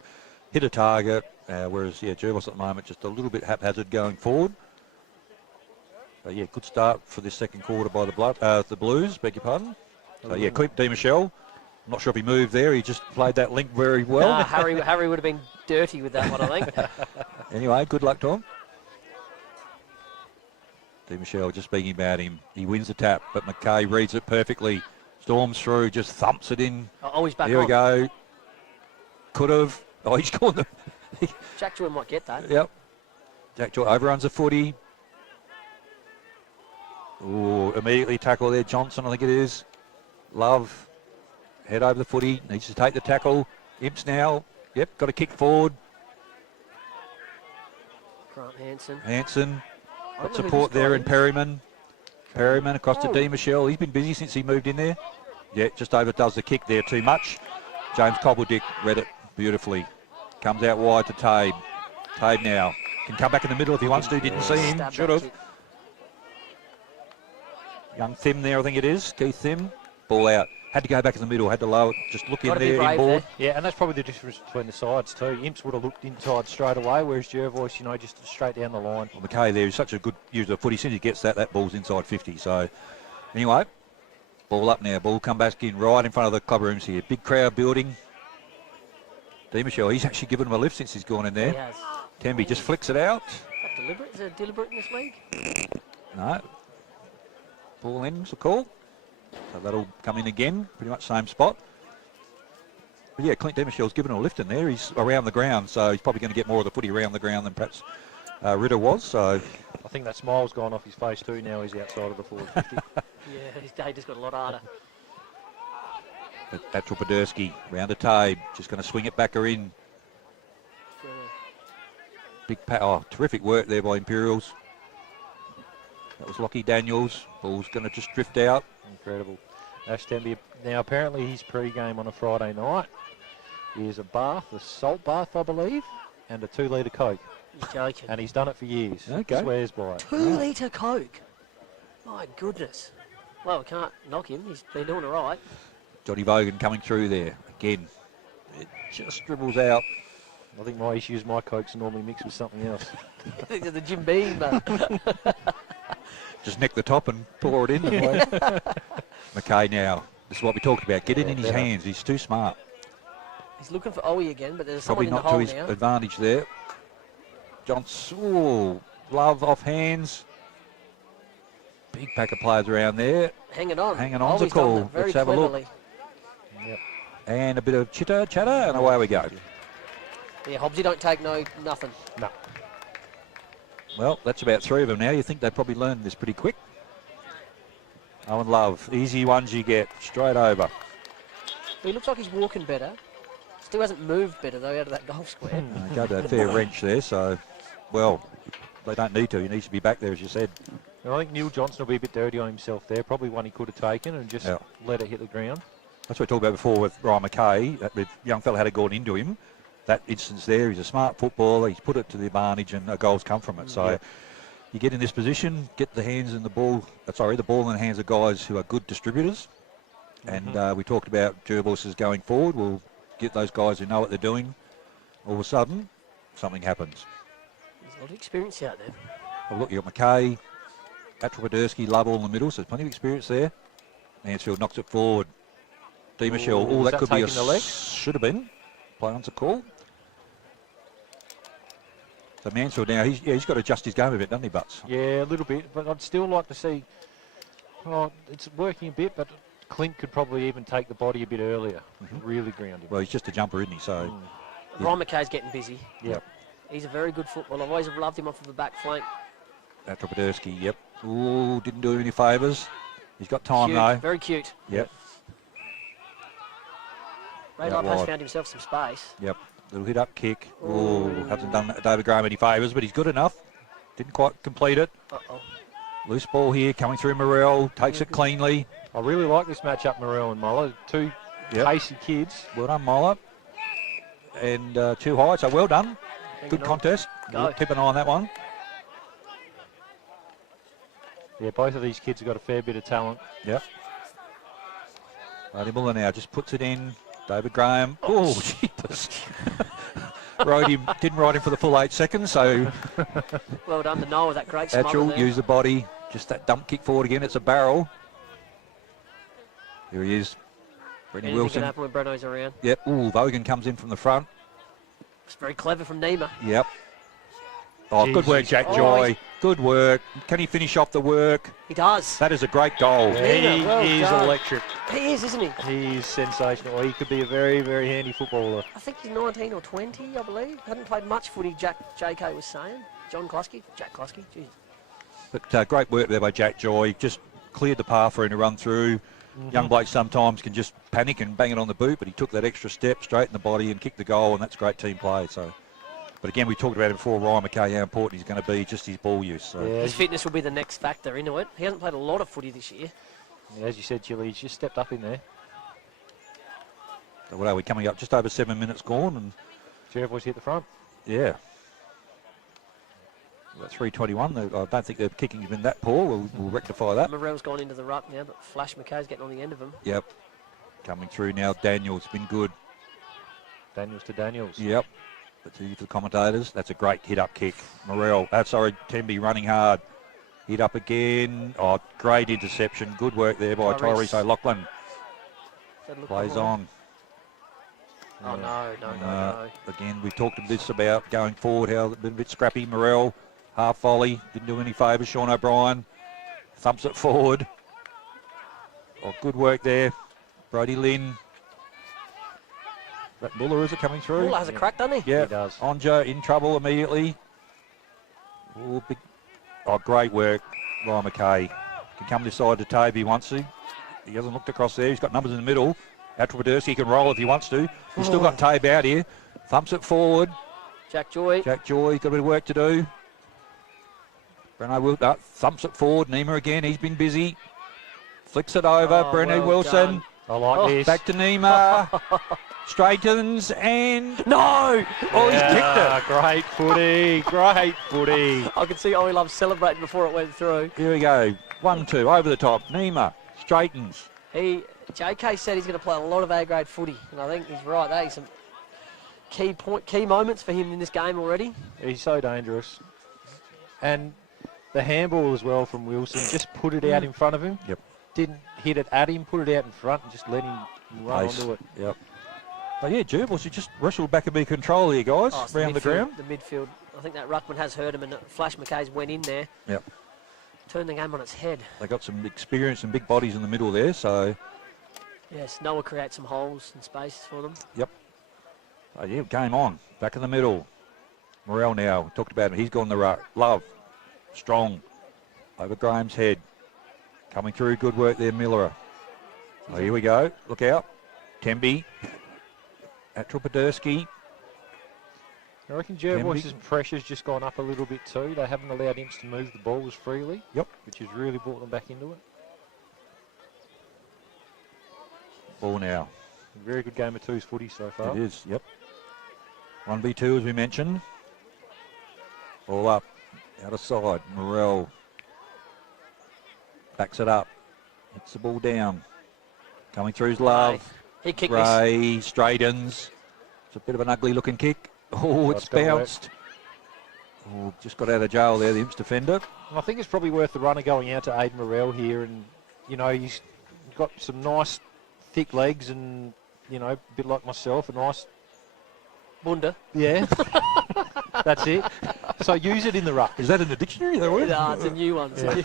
hit a target. Whereas, yeah, Jervois at the moment just a little bit haphazard going forward. Yeah, good start for this second quarter by the Blues, beg your pardon. Yeah, Clint DiMichele. I'm not sure if he moved there. He just played that link very well. Harry would have been dirty with that one, I think. Anyway, good luck to him. DiMichele just speaking about him. He wins the tap, but McKay reads it perfectly. Storms through, just thumps it in. Oh, he's back Here on. we go. Could have. Oh, he's gone. Jack Joy might get that. Yep. Jack Joy overruns a footy. Ooh, immediately tackle there. Johnson, I think it is. Love. Head over the footy. Needs to take the tackle. Imps now. Yep, got to kick forward. Grant Hansen. Hansen. I Got don't know who support this there guy in is. Perryman. Perryman across to Oh. DiMichele. He's been busy since he moved in there. Yeah, just overdoes the kick there too much. James Cobbledick read it beautifully. Comes out wide to Tabe. Tabe now. Can come back in the middle if he wants to. Didn't see him. Stab Should that have. kick. Young Thim there, I think it is. Keith Thim. Ball out. Had to go back in the middle. Had to lower it. Just look in Gotta be there, brave inboard. there. Yeah, and that's probably the difference between the sides too. Imps would have looked inside straight away, whereas Jervois, just straight down the line. Well, McKay there is such a good user of footy. As soon as he gets that ball's inside 50. So, anyway, ball up now. Ball come back in right in front of the club rooms here. Big crowd building. DiMichele, he's actually given him a lift since he's gone in there. He has. Temby just flicks it out. Is that deliberate? Is it deliberate in this league? No. Ball in's the call. So that'll come in again. Pretty much same spot. But yeah, Clint DiMichele's given him a lift in there. He's around the ground, so he's probably going to get more of the footy around the ground than perhaps Ritter was. So I think that smile's gone off his face too. Now he's outside of the forward 50. Yeah, his day just got a lot harder. but that's Poderski round to Tabe. Just going to swing it back her in. Yeah. Big terrific work there by Imperials. That was Lockie Daniels. Ball's going to just drift out. Incredible. Ascendancy. Now, apparently his pre-game on a Friday night is a bath, a salt bath, I believe, and a 2-litre Coke. You're joking. And he's done it for years. Okay. Swears by it. 2-litre Coke. My goodness. Well, we can't knock him. He's been doing all right. Johnny Vogan coming through there. Again, it just dribbles out. I think my issue is my Cokes are normally mixed with something else. The Jim Beam. Just nick the top and pour it in. McKay now. This is what we talked about. Get it in his hands. He's too smart. He's looking for Owie again, but there's Probably someone in not the to hole his now. advantage there. Johnson, ooh, Love off hands. Big pack of players around there. Hanging on. Hanging on's a Owie's done call. that very Let's have a look. cleverly. Yep. And a bit of chatter, and away we go. Yeah, Hobbsy don't take nothing. No. Well, that's about 3 of them now. You think they probably learned this pretty quick. Owen Love, easy ones you get, straight over. He looks like he's walking better. Still hasn't moved better, though, out of that goal square. Go to that fair wrench there, so, well, they don't need to. He needs to be back there, as you said. And I think Neil Johnson will be a bit dirty on himself there. Probably one he could have taken and just let it hit the ground. That's what we talked about before with Ryan McKay. That young fella had gone into him. That instance there, he's a smart footballer. He's put it to the advantage, and a goal's come from it. So you get in this position, get the hands in the ball. The ball in the hands of guys who are good distributors. And we talked about Jervois going forward. We'll get those guys who know what they're doing. All of a sudden, something happens. There's a lot of experience out there. Well, look, you got McKay, Atropodersky, Love all in the middle, so there's plenty of experience there. Mansfield knocks it forward. Di Michelle, was that that could be a taking the leg? should have been. Play on's a call. So Mansfield now, he's got to adjust his game a bit, doesn't he, Butts? Yeah, a little bit, but I'd still like to see. Oh, it's working a bit, but Clint could probably even take the body a bit earlier. Really ground him. Well, he's just a jumper, isn't he? So Ryan McKay's getting busy. Yep. He's a very good footballer. I've always loved him off of the back flank. Atropodersky, yep. Ooh, didn't do him any favours. He's got time Cute, though. very cute. Yep, Ray Out Love has wide. found himself some space. yep. Little hit up kick. Ooh, hasn't done David Graham any favours, but he's good enough. Didn't quite complete it. Uh-oh. Loose ball here, coming through Morel, takes it cleanly. I really like this matchup, Morel and Muller. Two pacey kids. Well done, Moller. And too high, so well done. Hanging Good on. contest. Go. We'll keep an eye on that one. Yeah, both of these kids have got a fair bit of talent. Yep. Roddy Muller now just puts it in. David Graham. Oh, jeepers. Didn't ride him for the full 8 seconds, so Well done to Noah, that great smother Atchell there. used the body. Just that dump kick forward again. It's a barrel. Here he is. Brendan Anything Wilson. can happen when Breno's around. Yep. Ooh, Vogan comes in from the front. It's very clever from Nima. Yep. Oh, good work, Jesus. Jack Oh, Joy. he's- Good work. Can he finish off the work? He does. That is a great goal. Yeah, well he is done. electric. He is, isn't he? He's sensational. He could be a very, very handy footballer. I think he's 19 or 20, I believe. Hadn't played much footy, JK was saying. Jack Clusky. Jeez. But great work there by Jack Joy. Just cleared the path for him to run through. Young blokes sometimes can just panic and bang it on the boot, but he took that extra step, straight in the body and kicked the goal, and that's great team play. So, but again, we talked about it before, Ryan McKay, how important he's going to be, just his ball use. So. Yeah, His fitness will be the next factor into it. He hasn't played a lot of footy this year. as you said, Chile, he's just stepped up in there. So what are we coming up? Just over 7 minutes gone, and Jervois hit the front. yeah. About 3:21. I don't think their kicking's been that poor. We'll rectify that. Morel's gone into the ruck now, but Flash McKay's getting on the end of him. Yep. Coming through now, Daniels been good. Daniels to Daniels. Yep. That's easy for the commentators. That's a great hit-up kick. Morel, Temby running hard. Hit up again. Oh, great interception. Good work there by Tyrese. Tyrese O'Loughlin. Doesn't look Plays like on. Oh, no. Again, we talked this about going forward, how it's been a bit scrappy. Morel, half volley. Didn't do any favours. Sean O'Brien thumps it forward. Oh, good work there. Brody Lynn. That Muller, is it coming through? Muller has a crack, doesn't he? Yeah, He does. Onja in trouble immediately. Great work, Ryan McKay. Can come this side to Tabe if he wants to. He hasn't looked across there. He's got numbers in the middle. Atropodersky can roll if he wants to. He's still got Tabe out here. Thumps it forward. Jack Joy. Jack Joy, got a bit of work to do. Breno thumps it forward. Nima again, he's been busy. Flicks it over. Oh, Brennan well Wilson. done. I like Oh, this. Back to Nima. Straightens and... No! Oh, he's kicked it. Great footy. Great footy. I could see Ollie Love celebrating before it went through. Here we go. 1-2. Over the top. Nima. Straightens. JK said he's going to play a lot of A-grade footy, and I think he's right. There's some key moments for him in this game already. He's so dangerous. And the handball as well from Wilson, just put it out in front of him. Yep. Didn't hit it at him, put it out in front and just let him run Pace. onto it. Yep. But yeah, Jervois, you just wrestled back a bit of control here, guys, Oh, it's around the ground. The midfield. I think that ruckman has hurt him, and Flash McKay's went in there. Yep. Turned the game on its head. They got some experience and big bodies in the middle there, so Yes, Noah creates some holes and spaces for them. yep. Oh, yeah, game on. Back in the middle. Morrell now. We talked about him. He's gone the ruck. Love. Strong. Over Graham's head. Coming through. Good work there, Miller. Oh, here we go. Look out. Temby. At Trupadersky. I reckon Jervois' Temby. pressure's just gone up a little bit too. They haven't allowed Imps to move the ball as freely. Yep. Which has really brought them back into it. Ball now. A very good game of twos footy so far. It is, yep. 1v2 as we mentioned. Ball up. Out of side. Morrell. Backs it up. Hits the ball down. Coming through is Love. He kicked this. Ray straightens. It's a bit of an ugly looking kick. Oh, it's That's gotta work. bounced. Oh, just got out of jail there, the Imps defender. And I think it's probably worth the runner going out to Aiden Morrell here, and you know he's got some nice thick legs, and you know a bit like myself, a nice Bunda. yeah. That's it. So use it in the ruck. Is that in the dictionary? That word? Nah, it's a new one. Yeah.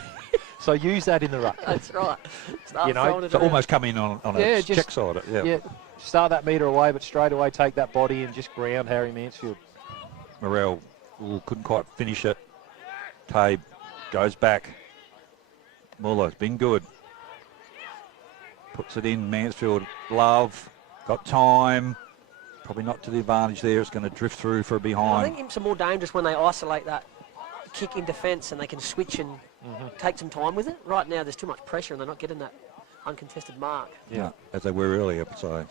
So use that in the ruck. That's right. Start You know, throwing it So around. almost come in on Yeah, a just- check side. Yeah. Yeah, start that metre away, but straight away take that body and just ground Harry Mansfield. Morrell couldn't quite finish it. Tabe goes back. Muller's been good. Puts it in. Mansfield. Love. Got time. Probably not to the advantage there. It's going to drift through for a I behind. think Imps are more dangerous when they isolate that kick in defence and they can switch and take some time with it. Right now, there's too much pressure and they're not getting that uncontested mark. Yeah, as they were earlier. So,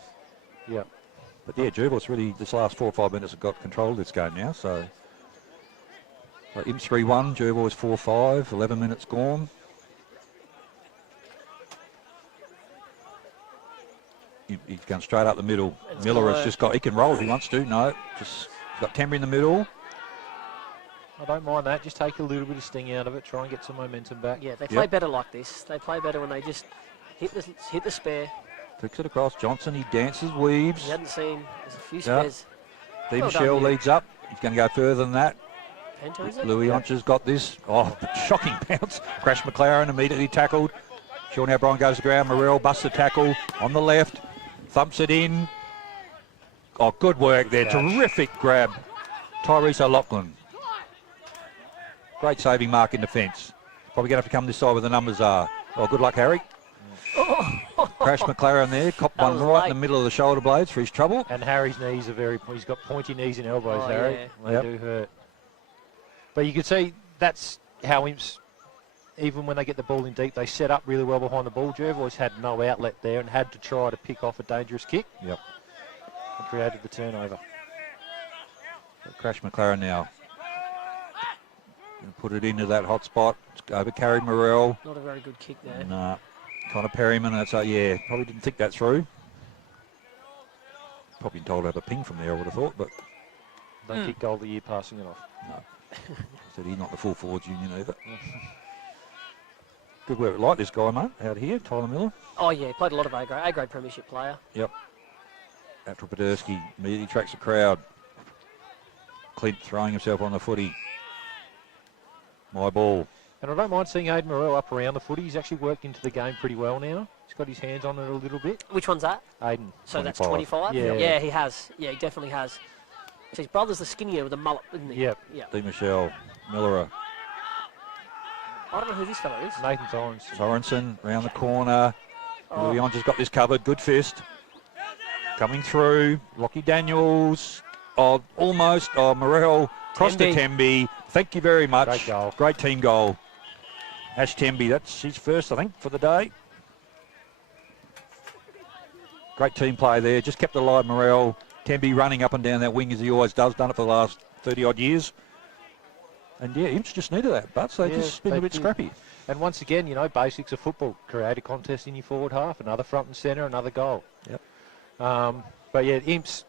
Yeah. but yeah, Jervois really this last 4 or 5 minutes have got control of this game now. So, Imps 3-1, Jervois 4-5, 11 minutes gone. He's going straight up the middle. It's Miller has gonna just got. He can roll if he wants to. No, just he's got Tember in the middle. I don't mind that. Just take a little bit of sting out of it. Try and get some momentum back. Yeah, they play Yep. better like this. They play better when they just hit the spare. Flicks it across. Johnson. He dances, weaves. You hadn't seen. There's a few Yeah. spares. Di Well done, Michelle Hugh. leads up. He's going to go further than that. Pento, is it? Louis Oncha's got this. Oh, shocking bounce. Crash McLaren immediately tackled. Sean O'Brien goes to the ground. Morrell busts the tackle on the left. Thumps it in. Oh, good work there. Terrific grab. Tyrese O'Loughlin. Great saving mark in defence. Probably going to have to come this side where the numbers are. Oh, good luck, Harry. Crash McLaren there. Cop That one was right late. in the middle of the shoulder blades for his trouble. And Harry's knees are he's got pointy knees and elbows, Oh, Harry. yeah. They Yep. do hurt. But you can see that's how Imps, even when they get the ball in deep, they set up really well behind the ball. Jervois had no outlet there and had to try to pick off a dangerous kick Yep. and created the turnover. Crash McLaren now. Gonna put it into that hot spot. It's over carried Morrell. Not a very good kick there. Nah. Kind of Perryman. That's yeah. Probably didn't think that through. Probably been told to have a ping from there, I would have thought, but Don't kick goal of the year passing it off. no. Said he's not the full forwards union either. Good work. Like this guy, mate, out here, Tyler Miller. Oh, yeah, played a lot of A-grade premiership player. Yep. After Podersky immediately tracks the crowd. Clint throwing himself on the footy. My ball. And I don't mind seeing Aiden Morrell up around the footy. He's actually worked into the game pretty well now. He's got his hands on it a little bit. Which one's that? Aiden. So that's 25. 25? Yeah. Yeah, he has. Yeah, he definitely has. So his brother's the skinnier with the mullet, isn't he? Yep. Yeah. Di Michelle. Miller. I don't know who this fella is. Nathan Torrance. Sorensen round the corner. Oh. Leon just got this covered. Good fist. Coming through. Lockie Daniels. Oh, almost. Oh, Morrell. Cross to Temby. Thank you very much. Great goal. Great team goal. Ash Temby. That's his first, I think, for the day. Great team play there. Just kept alive Morel. Temby running up and down that wing as he always does. Done it for the last 30-odd years. And, yeah, Imps just needed that. But they just been a bit scrappy. And once again, you know, basics of football. Create a contest in your forward half. Another front and centre, another goal. Yep. But, yeah, Imps,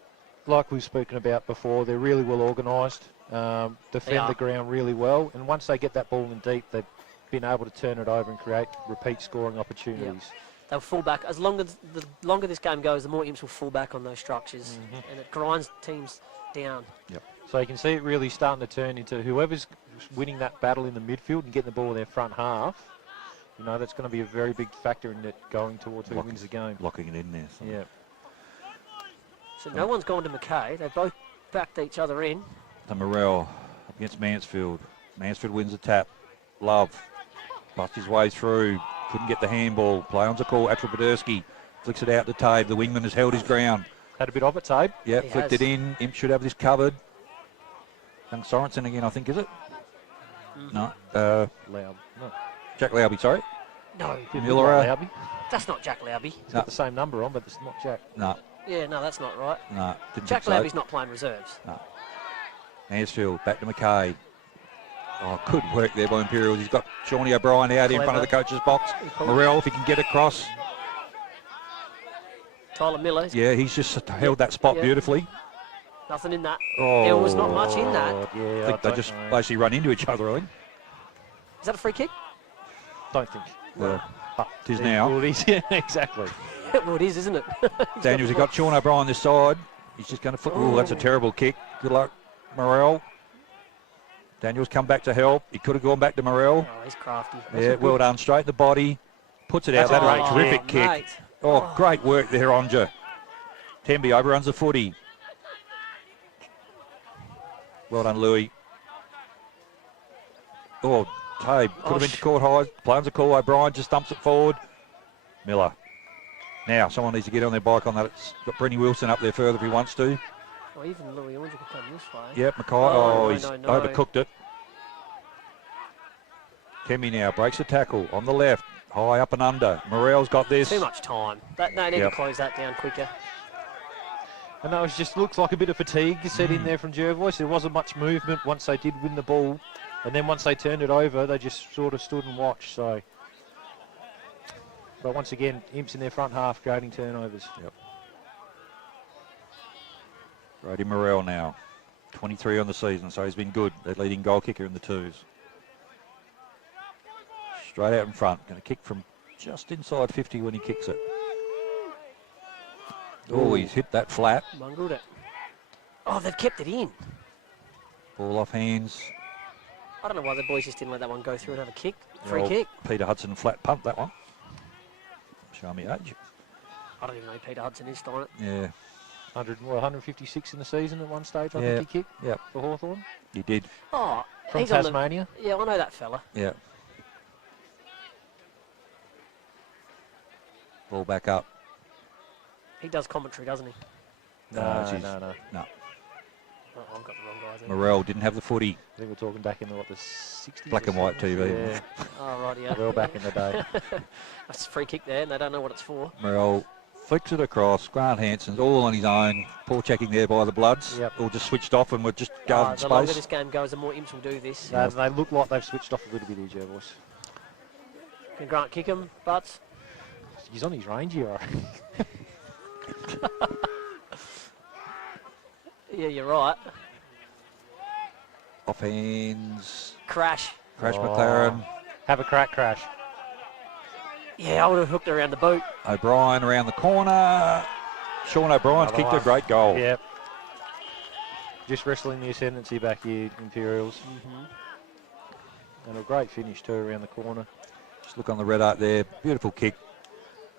like we've spoken about before, they're really well organised. Defend the ground really well. And once they get that ball in deep, they've been able to turn it over and create repeat scoring opportunities. Yep. They'll fall back. As long as the longer this game goes, the more Imps will fall back on those structures. And it grinds teams down. Yep. So you can see it really starting to turn into whoever's winning that battle in the midfield and getting the ball in their front half. You know, that's going to be a very big factor in it going towards who wins the game. Locking it in there. So. Yeah. So no one's gone to McKay. They've both backed each other in. To Morel up against Mansfield. Mansfield wins the tap. Love busts his way through. Couldn't get the handball. Play on's a call. Atropoderski flicks it out to Tabe. The wingman has held his ground. Had a bit of it, Tabe. Yeah, He flicked has. it in. Imp should have this covered. Young Sorensen again, I think, is it? No. Loud. No. Jack Lauby, sorry. No, Miller. Lauby. that's not Jack Lauby. He's got the same number on, but it's not Jack. No, Yeah, no, that's not right. no. Didn't Jack think so. Lauby's not playing reserves. Mansfield, back to McKay. Oh, good work there by Imperials. He's got Shawnee O'Brien out in front of the coach's box. Morel, if he can get across. Tyler Miller, Yeah, he's just held that spot Yeah. beautifully. nothing in that. Oh, There was not much in that. Yeah, I think they just basically run into each other, I think. Is that a free kick? don't think. Well, But it is now. Well, it is, yeah, exactly. Well, it is, isn't it? Daniels, he got Sean O'Brien this side. He's just going to flip. Oh, that's a terrible kick. Good luck, Morel. Daniels come back to help. He could have gone back to Morel. Oh, he's crafty. Yeah, well done. Straight in the body. Puts it out. That's a That's a great terrific kick. Mate. Oh, great work there, Onja. Temby overruns the footy. Well done, Louis. Oh, Tabe could have been caught high. Plans a call. O'Brien just dumps it forward. Miller. Now, someone needs to get on their bike on that. It's got Brenny Wilson up there further if he wants to. Well, even Louis Orange could come this way. Yep, Mackay. Oh, Oh, he's no. overcooked it. Temby now breaks the tackle on the left. High up and under. Morel's got this. Too much time. They need Yep. to close that down quicker. And that was just looks like a bit of fatigue set in there from Jervois. There wasn't much movement once they did win the ball. And then once they turned it over, they just sort of stood and watched. So, but once again, Imps in their front half creating turnovers. Yep. Brody Morel now. 23 on the season, so he's been good. Their leading goal kicker in the twos. Straight out in front. Going to kick from just inside 50 when he kicks it. Oh, he's hit that flat. Mungled it. Oh, they've kept it in. Ball off hands. I don't know why the boys just didn't let that one go through and have a kick. Free Oh, kick. Peter Hudson flat punt that one. Show me age. I don't even know who Peter Hudson is, darn it. Yeah, 156 in the season at one stage, I Yeah. think he kicked Yep. for Hawthorn. he did. Oh, From he's on the... Tasmania. Yeah, I know that fella. Yeah. Ball back up. He does commentary, doesn't he? No, she's- no. No, Oh, I've got the wrong guys in. Morel didn't have the footy. I think we're talking back in the, the 60s. Black or and white something. TV. Yeah, Oh, right, yeah. well back in the day. That's a free kick there, and they don't know what it's for. Morel flicks it across. Grant Hanson's all on his own. Poor checking there by the Bloods. Yep. All just switched off and we're just guarding The longer space. this game goes, the more Imps will do this. They look like they've switched off a little bit here, Jervois. Can Grant kick him? But He's on his range here. yeah, you're right. Off hands. Crash. Crash Oh. McLaren. Have a crash. Yeah, I would have hooked it around the boot. O'Brien around the corner. Sean O'Brien's Another kicked a one. great goal. Yep. Just wrestling the ascendancy back here, Imperials. And a great finish too around the corner. Just look on the red art there. Beautiful kick.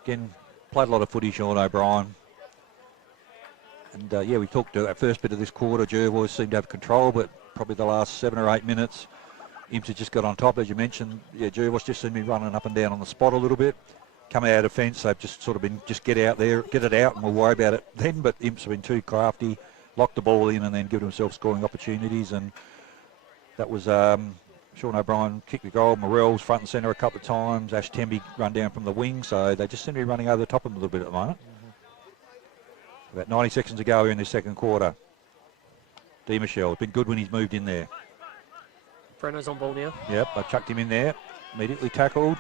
Again, played a lot of footy, Sean O'Brien. And yeah, we talked that first bit of this quarter. Jervois seemed to have control, but probably the last 7 or 8 minutes, Imps had just got on top, as you mentioned. Yeah, Jervois just seemed to be running up and down on the spot a little bit. Coming out of fence, they've just sort of been, just get out there, get it out, and we'll worry about it then. But Imps have been too crafty, locked the ball in, and then given themselves scoring opportunities. And that was Sean O'Brien kicked the goal. Morel's front and centre a couple of times. Ash Temby run down from the wing, so they just seem to be running over the top of them a little bit at the moment. About 90 seconds to go here in the second quarter. Michel been good when he's moved in there. Brenno's on ball now. Yep, I chucked him in there. Immediately tackled.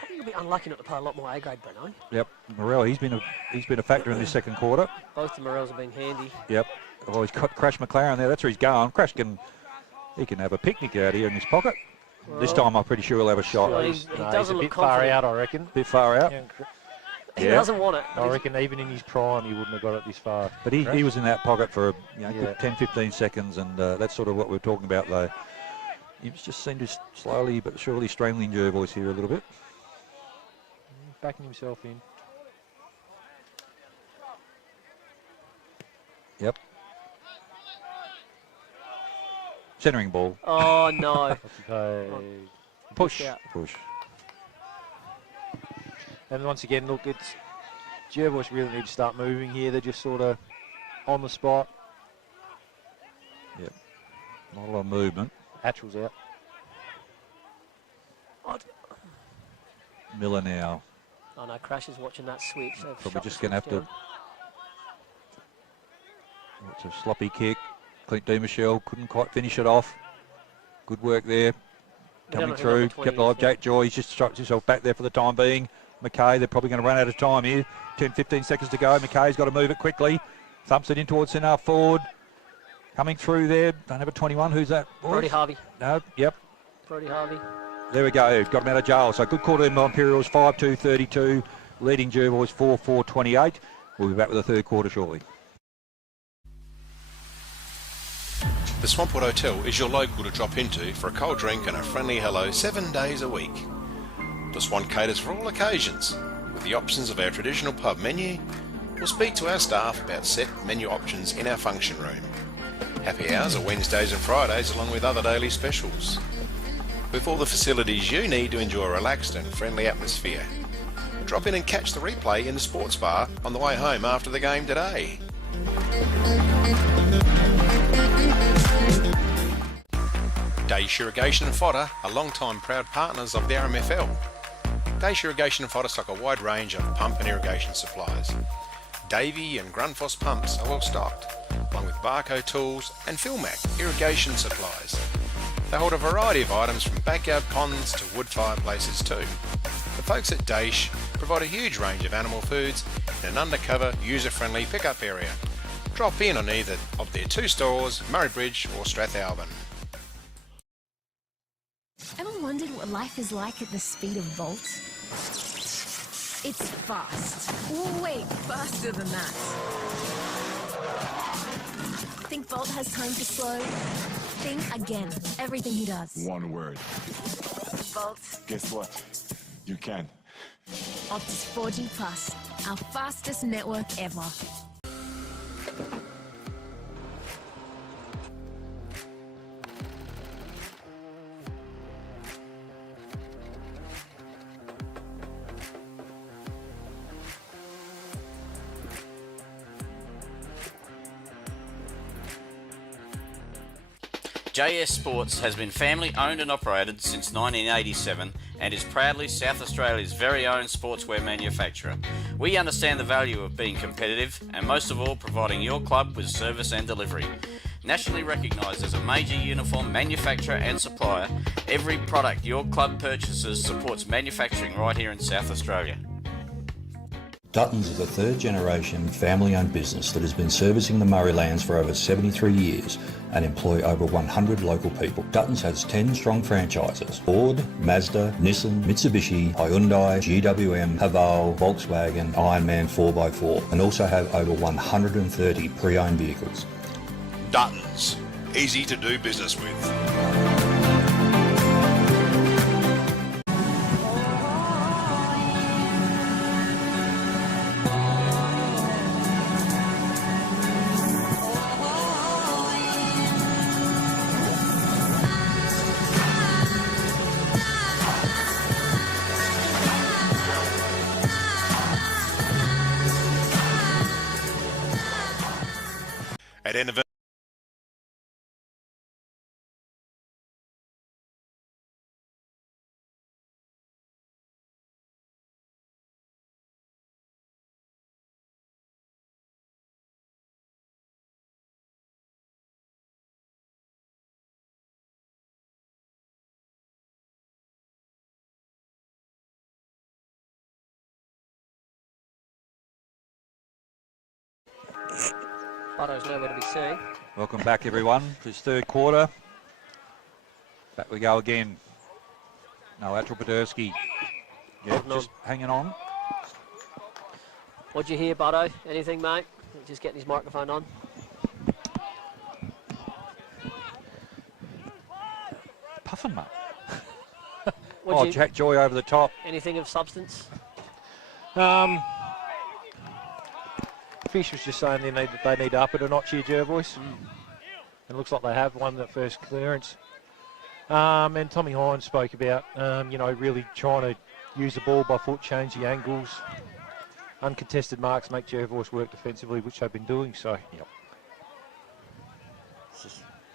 Probably a bit unlucky not to play a lot more A-grade, Brenno. Yep, Morel, he's been a factor in this second quarter. Both the Morels have been handy. Yep. Oh, he's got Crash McLaren there. That's where he's going. Crash can have a picnic out here in his pocket. Well, this time I'm pretty sure he'll have a shot. Well, he He's doesn't a look bit far confident. out, I reckon. Bit far out. He Yeah. doesn't want it. I reckon even in his prime, he wouldn't have got it this far. But he was in that pocket for Yeah. good 10, 15 seconds, and that's sort of what we're talking about, though. He just seemed to slowly but surely strangling Jervois here a little bit. Backing himself in. Yep. Centering ball. Oh, no. Okay. Push. out. Push. And once again, look, it's Jervois really need to start moving here. They're just sort of on the spot. Yep. Not a lot of movement. Hatchell's out. Miller now. Oh, no, Crash is watching that switch. They've Probably shut the just going to have switch to... down. It's a sloppy kick. Clint Michel couldn't quite finish it off. Good work there. We don't Coming know who through. number 20 Kept alive. is, yeah. Jake Joy, he's just struck himself back there for the time being. McKay, they're probably going to run out of time here. 10, 15 seconds to go. McKay's got to move it quickly. Thumps it in towards centre forward. Coming through there. Don't have a 21. Who's that? boys? Brody Harvey. No, yep. Brody Harvey. There we go. Got him out of jail. So good call to them, Imperials. 5-2-32. Leading Jervois 4-4-28. We'll be back with the third quarter shortly. The Swampwood Hotel is your local to drop into for a cold drink and a friendly hello 7 days a week. The Swan caters for all occasions, with the options of our traditional pub menu. We'll speak to our staff about set menu options in our function room. Happy hours are Wednesdays and Fridays along with other daily specials. With all the facilities you need to enjoy a relaxed and friendly atmosphere. Drop in and catch the replay in the sports bar on the way home after the game today. Daish Irrigation and Fodder are long-time proud partners of the RMFL. Daish Irrigation and Fodder stock a wide range of pump and irrigation supplies. Davey and Grundfos pumps are well stocked, along with Barco tools and Philmac irrigation supplies. They hold a variety of items from backyard ponds to wood fireplaces too. The folks at Daish provide a huge range of animal foods in an undercover, user-friendly pickup area. Drop in on either of their two stores, Murray Bridge or Strathalbyn. Ever wondered what life is like at the speed of Volt? It's fast. Wait, faster than that. Think Volt has time to slow? Think again. Everything he does. One word. Volt. Guess what? You can. Optus 4G Plus, our fastest network ever. JS Sports has been family owned and operated since 1987 and is proudly South Australia's very own sportswear manufacturer. We understand the value of being competitive and most of all providing your club with service and delivery. Nationally recognised as a major uniform manufacturer and supplier, every product your club purchases supports manufacturing right here in South Australia. Duttons is a third-generation family-owned business that has been servicing the Murraylands for over 73 years and employ over 100 local people. Duttons has 10 strong franchises: Ford, Mazda, Nissan, Mitsubishi, Hyundai, GWM, Haval, Volkswagen, Ironman 4x4, and also have over 130 pre-owned vehicles. Duttons, easy to do business with. At end of Butto's nowhere to be seen. Welcome back, everyone, to his third quarter. Back we go again. No, Atchel Podersky. Yeah, Holding just hanging on. What'd you hear, Butto? Anything, mate? Just getting his microphone on. Puffin, mate. What'd Oh, you- Jack Joy over the top. Anything of substance? Fish was just saying they need to up it a notch here, Jervois. And it looks like they have won that first clearance. And Tommy Hines spoke about, really trying to use the ball by foot, change the angles. Uncontested marks make Jervois work defensively, which they've been doing. So, Yep.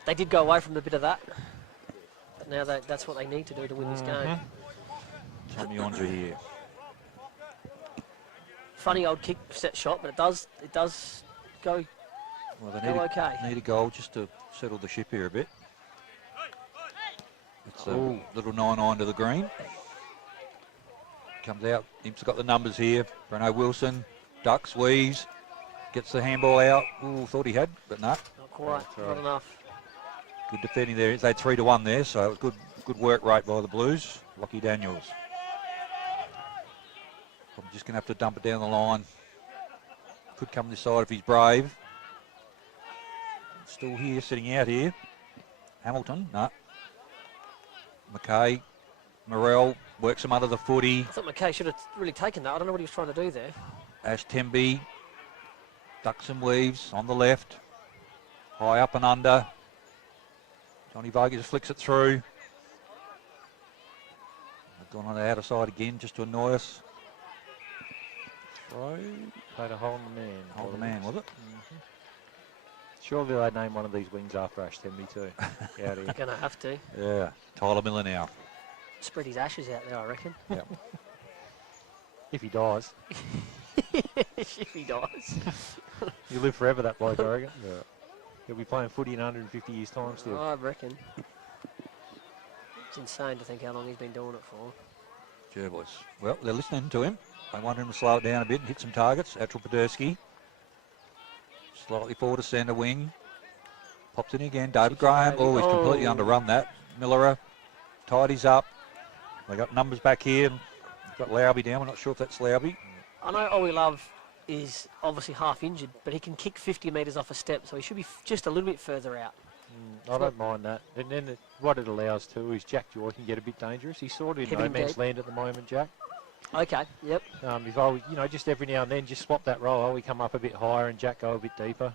They did go away from a bit of that. But now that's what they need to do to win this game. Tommy Andre here. Funny old kick set shot, but it does go. Well, they Go okay. need a goal just to settle the ship here a bit. It's a little 9-9 to the green. Comes out. Imp's got the numbers here. Breno Wilson ducks, weaves, gets the handball out. Ooh, thought he had, but no. Not quite. Not enough. Good defending there. They had 3-1 there, so it was good work rate by the Blues. Lockie Daniels. I'm just going to have to dump it down the line. Could come this side if he's brave. Still here, sitting out here. Hamilton, no. McKay, Morrell, works him under the footy. I thought McKay should have really taken that. I don't know what he was trying to do there. Ash Temby, ducks and weaves on the left. High up and under. Johnny Vargas flicks it through. They've gone on the outer side again just to annoy us. Throw. played a hole in the man. Hold the man, was it? Surely they'd name one of these wings after Ash Temby too. Out here. You're going to have to. Yeah. Tyler Miller now. Spread his ashes out there, I reckon. Yep. If he dies. If he dies. He'll live forever, that bloke, I reckon. Yeah. He'll be playing footy in 150 years' time still. I reckon. It's insane to think how long he's been doing it for. Jervois. Well, they're listening to him. They want him to slow it down a bit and hit some targets. Atchel Podersky. Slightly forward to centre wing. Pops in again. David Graham. Oh, he's completely underrun that. Miller tidies up. They got numbers back here. Got Lauby down. We're not sure if that's Lauby. I know Ollie Love is obviously half injured, but he can kick 50 metres off a step, so he should be just a little bit further out. I don't mind that. And then what it allows too is Jack Joy can get a bit dangerous. He's sort of in no man's land at the moment, Jack. Okay, yep. If I, just every now and then, just swap that role. We come up a bit higher and Jack go a bit deeper.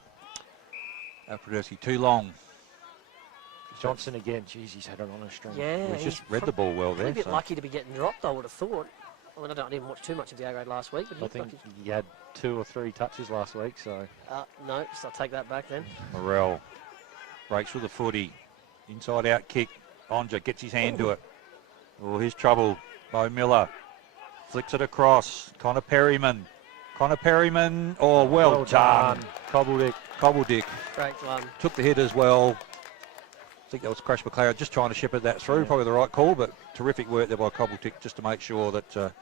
Podersky too long. Johnson again. Jeez, he's had it on a string. Yeah, He's just read the ball well there. A bit so. lucky to be getting dropped, I would have thought. I mean, I didn't watch too much of the A grade last week, but he I looked think like he had 2 or 3 touches last week, so. no, so I'll take that back then. Morrell breaks with the footy. Inside out kick. Onja gets his hand to it. Oh, here's trouble. Bo Miller flicks it across. Connor Perryman. Oh, well done. Cobbledick. Great one. Took the hit as well. I think that was Crash McLeod just trying to shepherd that through. Probably the right call, but terrific work there by Cobbledick just to make sure that...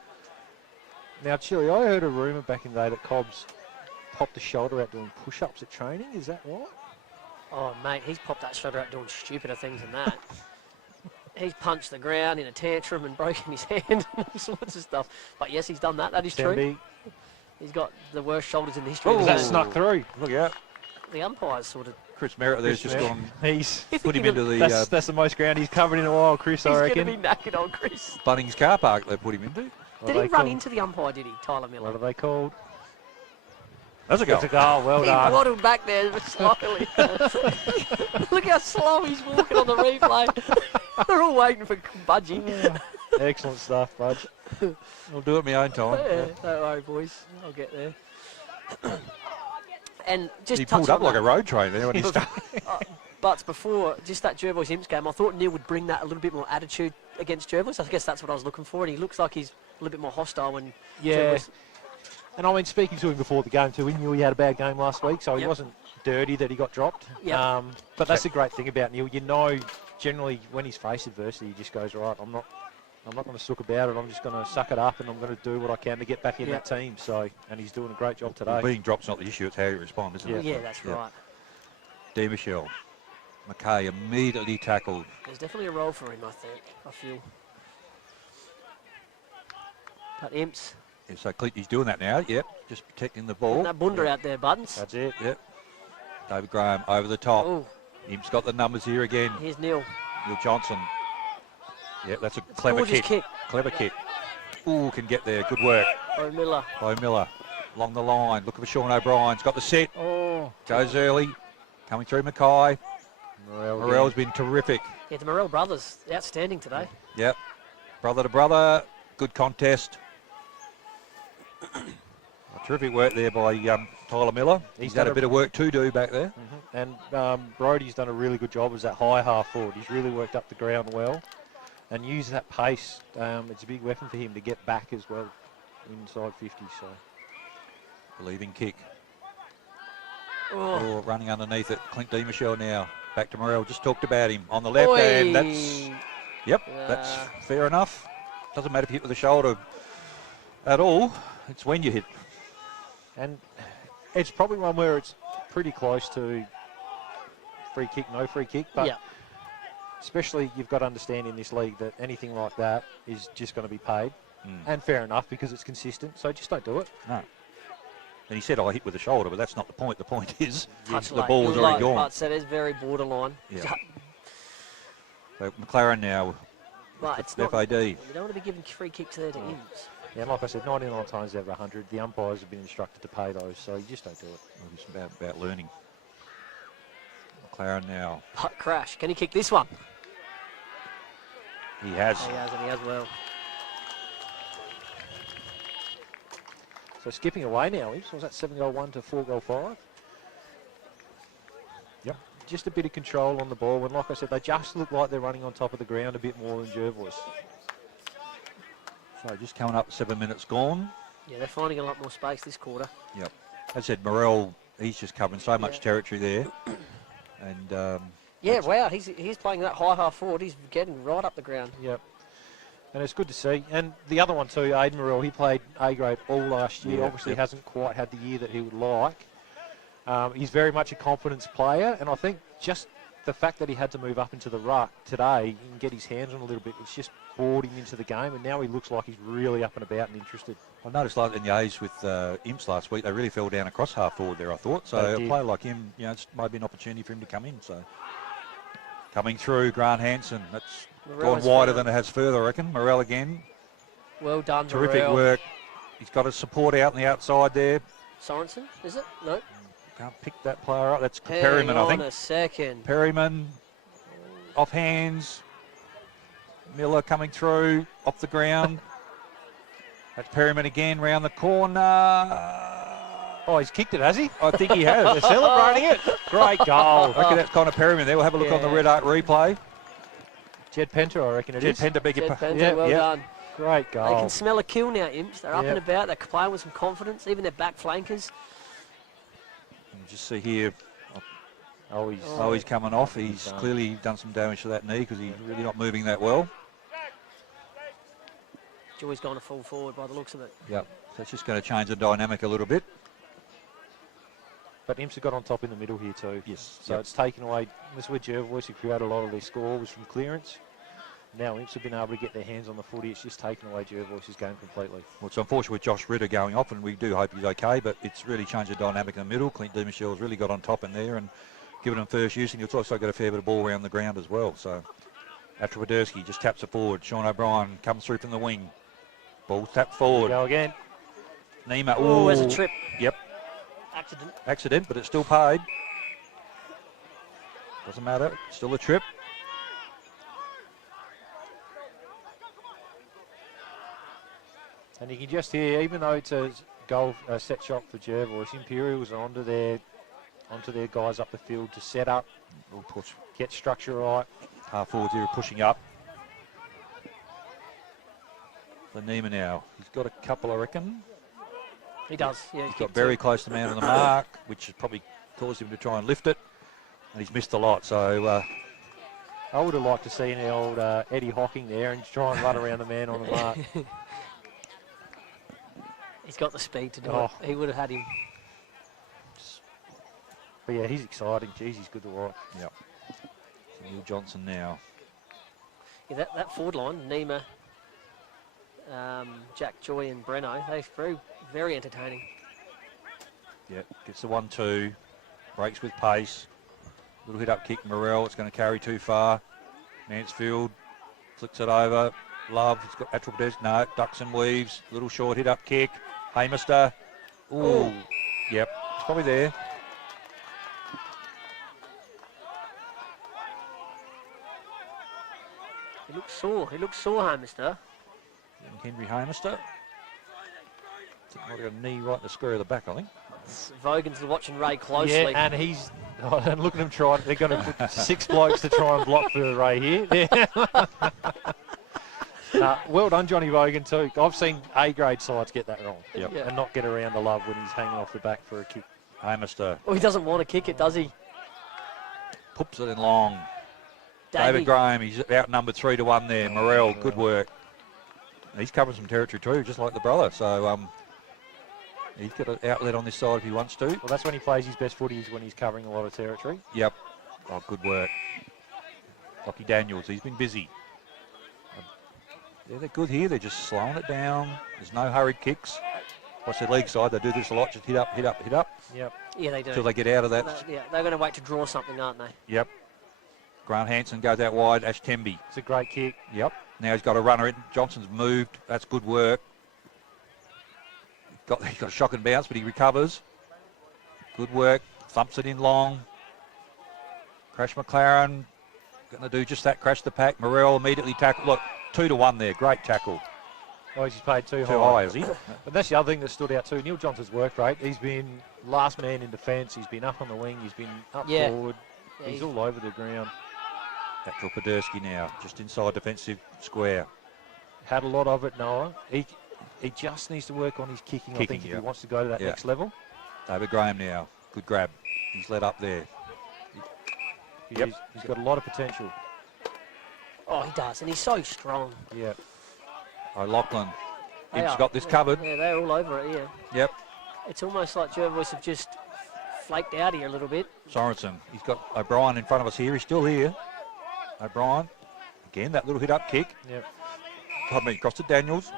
Now, Chili, I heard a rumour back in the day that Cobbs popped the shoulder out doing push-ups at training. Is that right? Oh, mate, he's popped that shoulder out doing stupider things than that. He's punched the ground in a tantrum and broken his hand and all sorts of stuff. But yes, he's done that. That is true. He's got the worst shoulders in the history of the that game. snuck through. Look out. The umpires sort of... Chris Merritt there's just gone... He's put him into the... That's the most ground he's covered in a while, Chris, I reckon. He's going to be knackered on Chris. Bunnings car park they put him into. Did he run into the umpire, did he, Tyler Miller? What are they called? That's a goal. It's a goal, well He done. waddled back there slowly. Look how slow he's walking on the replay. They're all waiting for Budgie. Excellent stuff, Budge. I'll do it my own time. Yeah, don't worry, boys. I'll get there. And just He touch pulled up on like that. a road train there when he started. But before, just that Jervois Imps game, I thought Neil would bring that a little bit more attitude against Jervois. I guess that's what I was looking for, and he looks like he's a little bit more hostile when Jervois... And I mean, speaking to him before the game too, we knew he had a bad game last week, so he Yep. wasn't dirty that he got dropped. Yep. But that's the great thing about Neil. You know, generally when he's faced adversity, he just goes, right, I'm not I'm not going to sook about it. I'm just going to suck it up, and I'm going to do what I can to get back in Yep. that team. So, and he's doing a great job today. Well, being drop's not the issue, it's how you respond, isn't it? Yeah, that's right. DeMichelle. McKay immediately tackled. There's definitely a role for him, I think. I feel. But Imps. Yeah, so He's doing that now, yep, just protecting the ball. Getting that bunda out there, Buttons. That's it, yep. David Graham over the top. Ooh. Imp's got the numbers here again. Here's Neil. Neil Johnson. Yep, that's a clever kick. Clever kick. Ooh, can get there. Good work. Bo Miller. Bo Miller. Along the line. Looking for Sean O'Brien's got the set. Oh. Goes early. Coming through Mackay. Morell's again. been terrific. Yeah, the Morell brothers, outstanding today. Yep. Brother to brother. Good contest. Terrific work there by Tyler Miller. He's had a bit of work to do back there. And Brodie's done a really good job as that high half forward. He's really worked up the ground well and used that pace. It's a big weapon for him to get back as well inside 50. So, Believing kick. Oh. Oh, running underneath it. Clint DeMichelle now. Back to Morell. Just talked about him on the left Oi. hand. That's fair enough. Doesn't matter if you hit with the shoulder at all. It's when you hit. and it's probably one where it's pretty close to free kick, no free kick. But especially you've got to understand in this league that anything like that is just going to be paid. And fair enough because it's consistent. So just don't do it. No. And he said, I hit with the shoulder, but that's not the point. The point is Touch the late. ball's already gone. But so it's very borderline. Yeah. So McLaren now, But it's not. FAD. You don't want to be giving free kicks there to Imps. Yeah, and like I said, 99 times out of 100, the umpires have been instructed to pay those, so you just don't do it. It's about learning. McLaren now. But Crash, can he kick this one? He has. He has, and he has well. So skipping away now, was that 7-goal-1 to 4-goal-5? Yep. Just a bit of control on the ball, and like I said, they just look like they're running on top of the ground a bit more than Jervois. So just coming up, 7 minutes gone. Yeah, they're finding a lot more space this quarter. Yep. As I said, Morell, he's just covering so much territory there. And yeah, wow, he's playing that high half forward. He's getting right up the ground. Yep. And it's good to see. And the other one too, Aiden Morell, he played A-grade all last year. Yeah, Obviously hasn't quite had the year that he would like. He's very much a confidence player, and I think just the fact that he had to move up into the ruck today and get his hands on a little bit, it's just brought him into the game, and now he looks like he's really up and about and interested. I noticed like in the A's with Imps last week, they really fell down across half forward there, I thought. So a player like him, it's maybe an opportunity for him to come in. So coming through, Grant Hansen, that's gone wider than it has further, I reckon. Morell again. Well done, Terrific Morell. work. He's got his support out on the outside there. Sorensen, is it? No. Can't pick that player up. That's Perryman, I think. Hang on a second. Perryman, off hands. Miller coming through, off the ground. That's Perryman again, round the corner. Oh, he's kicked it, has he? I think he has. They're celebrating it. Great goal. I reckon that's kind of Perryman there. We'll have a look on the Red Art replay. Jed Penter, I reckon it is. Jed Penter, beg your Jed pardon. Penter, well done. Great goal. They can smell a kill now, Imps. They're up and about. They're playing with some confidence. Even their back flankers. You just see here. Oh, He's coming off. He's clearly done some damage to that knee because he's really not moving that well. Joy's gone to full forward by the looks of it. Yep. So that's just going to change the dynamic a little bit. But Imps have got on top in the middle here too. Yes. So it's taken away. This is where Jervois who created a lot of their score was from clearance. Now Imps have been able to get their hands on the footy. It's just taken away Jervois' game completely. Well, it's unfortunate with Josh Ritter going off, and we do hope he's okay, but it's really changed the dynamic in the middle. Clint DeMichelle's really got on top in there and given him first use, and he's also got a fair bit of ball around the ground as well. So after Wadersky just taps it forward. Sean O'Brien comes through from the wing. Ball tapped forward. Go again. Nima. Oh, there's a trip. Yep. Accident, but it's still paid. Doesn't matter. Still a trip. And you can just hear, even though it's a goal set shot for Jervois, Imperials are onto their guys up the field to set up, get structure right. Half forwards here pushing up. For Nima now. He's got a couple, I reckon. He does. Yeah, he's got very close to man on the mark, which has probably caused him to try and lift it, and he's missed a lot. So I would have liked to see an old Eddie Hocking there and try and run around the man on the mark. He's got the speed to do Oh. it. He would have had him. But yeah, he's exciting. Jeez, he's good to watch. Yep. So Neil Johnson now. Yeah, that forward line, Nima, Jack Joy and Breno, they're very entertaining. Yep. Gets the 1-2. Breaks with pace. Little hit up kick. Morrell. It's going to carry too far. Mansfield flicks it over. Love. It's got lateral pedestrian. No. Ducks and weaves. Little short hit up kick. Hamister. Ooh. Yep. It's probably there. He looks sore. He looks sore, Hamister. Henry Hamister. Might have got a knee right in the square of the back, I think. Vogan's watching Ray closely. Yeah, and he's... Oh, and look at him trying. They're going to put 6 blokes to try and block for Ray here. Well done, Johnny Vogan, too. I've seen A-grade sides get that wrong. Yep. Yeah. And not get around the love when he's hanging off the back for a kick. Hamister Well, he doesn't want to kick it, does he? poops it in long. Davey. David Graham, he's outnumbered 3-1 there. Morrell, good work. He's covering some territory too, just like the brother. So he's got an outlet on this side if he wants to. Well, that's when he plays his best footy, is when he's covering a lot of territory. Yep. Oh, good work. Lockie Daniels, he's been busy. Yeah, they're good here. They're just slowing it down. There's no hurried kicks. What's their league side? They do this a lot. Just hit up, hit up, hit up. Yep. Yeah, they do. Until they get out of that. Yeah, they're going to wait to draw something, aren't they? Yep. Grant Hansen goes out wide. Ash Temby. It's a great kick. Yep. Now he's got a runner in. Johnson's moved. That's good work. He's got a shock and bounce, but he recovers. Good work. Thumps it in long. Crash McLaren. Going to do just that. Crash the pack. Morrell immediately tackle. Look, 2-1 there. Great tackle. Oh, he's paid too Too high, is he? But that's the other thing that stood out too. Neil Johnson's work rate. He's been last man in defence. He's been up on the wing. He's been up forward. Yeah, he's all over the ground. Patrick Podersky now, just inside defensive square. Had a lot of it, Noah. He just needs to work on his kicking, I think, if he wants to go to that next level. David Graham now. Good grab. He's led up there. Yep. He's got a lot of potential. Oh, he does, and he's so strong. Yeah. O'Loughlin. They He's are. got this covered. Yeah, they're all over it, yeah. Yep. It's almost like Jervois have just flaked out here a little bit. Sorensen. He's got O'Brien in front of us here. He's still here. O'Brien. Again, that little hit up kick. Yep. Across to Daniels.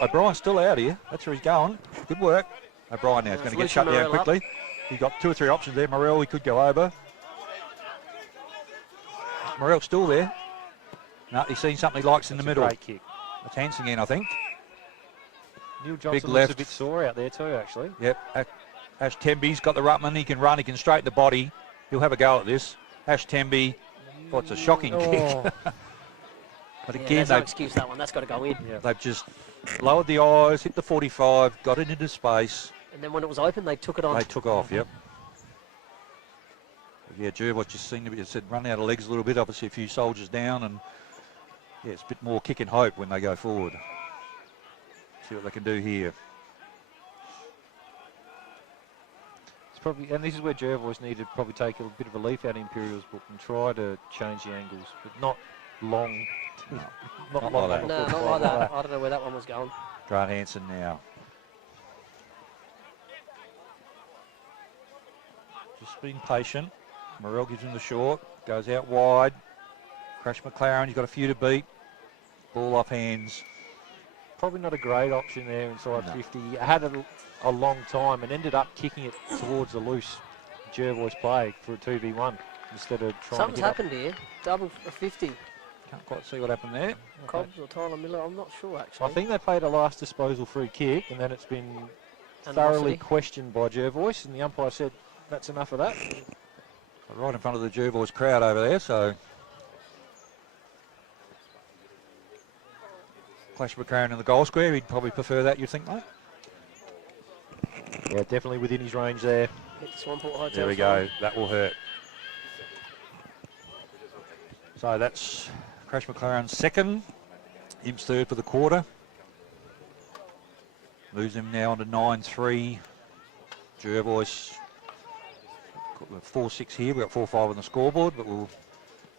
O'Brien's still out here. That's where he's going. Good work. O'Brien now is going to get shut down Morrell quickly. He's got 2 or 3 options there. Morrell, he could go over. Morrell's still there. No, he's seen something he likes in the middle. Great kick. That's Hansen again, I think. Neil Johnson left. looks a bit sore out there too, actually. Yep. Ash Temby's got the Ruttman. He can run. He can straighten the body. He'll have a go at this. Ash Temby. Oh, it's a shocking kick. But Yeah, again, there's no excuse that one. That's got to go in. they've just lowered the eyes, hit the 45, got it into space. And then when it was open, they took it on. They took off, yep. Yeah, Jervois just seemed to be, said, run out of legs a little bit. Obviously, a few soldiers down, and yeah, it's a bit more kick and hope when they go forward. See what they can do here. It's probably, and this is where Jervois needed to probably take a bit of a leaf out of Imperials book and try to change the angles, but not long. Not long. like that. No, not like that. I don't know where that one was going. Grant Hansen now. Just being patient. Morrell gives him the short. Goes out wide. Crash McLaren, he's got a few to beat. Ball off hands. Probably not a great option there inside 50. He had it a long time and ended up kicking it towards the loose Jervois play for a 2v1 instead of trying Something's to hit happened here. Double for 50. Can't quite see what happened there. Cobbs or Tyler Miller, I'm not sure actually. I think they played a last disposal free kick and then it's been Animosity. thoroughly questioned by Jervois and the umpire said that's enough of that. Right in front of the Jervois crowd over there, so. Clash McLaren in the goal square, he'd probably prefer that, you think, mate? Yeah, definitely within his range there. Hit the Swanport Hotel. There we go, that will hurt. So that's Crash McLaren's second, Imp's third for the quarter. Moves him now on to 9-3. Jervois 4-6 here. We've got 4-5 on the scoreboard, but we'll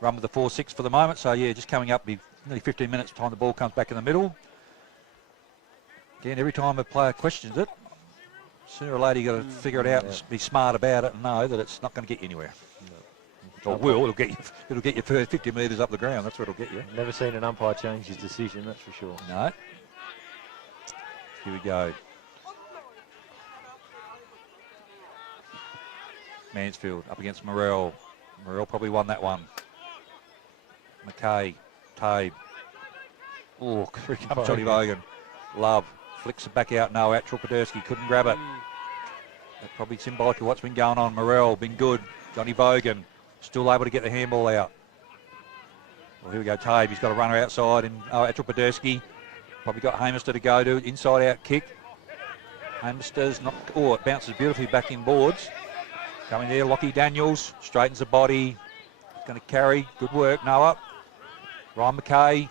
run with the 4-6 for the moment. So, yeah, just coming up, be nearly 15 minutes time the ball comes back in the middle. Again, every time a player questions it, sooner or later you've got to figure it out and be smart about it and know that it's not going to get you anywhere. No. Or will, it'll get you 50 metres up the ground. That's what it'll get you. Never seen an umpire change his decision, that's for sure. No. Here we go. Mansfield up against Morrell. Morrell probably won that one. McKay, Tabe. Oh, here comes Johnny Bogan. Love. Flicks it back out. No, out Trupaderski. Couldn't grab it. That's probably symbolic of what's been going on. Morrell, been good. Johnny Bogan, still able to get the handball out. Well, here we go, Tabe. He's got a runner outside. And out Trupaderski. Probably got Hamister to go to. Inside out kick. Hamister's not. Oh, it bounces beautifully back in boards. Coming there, Lockie Daniels. Straightens the body. Going to carry. Good work, Noah. Ryan McKay.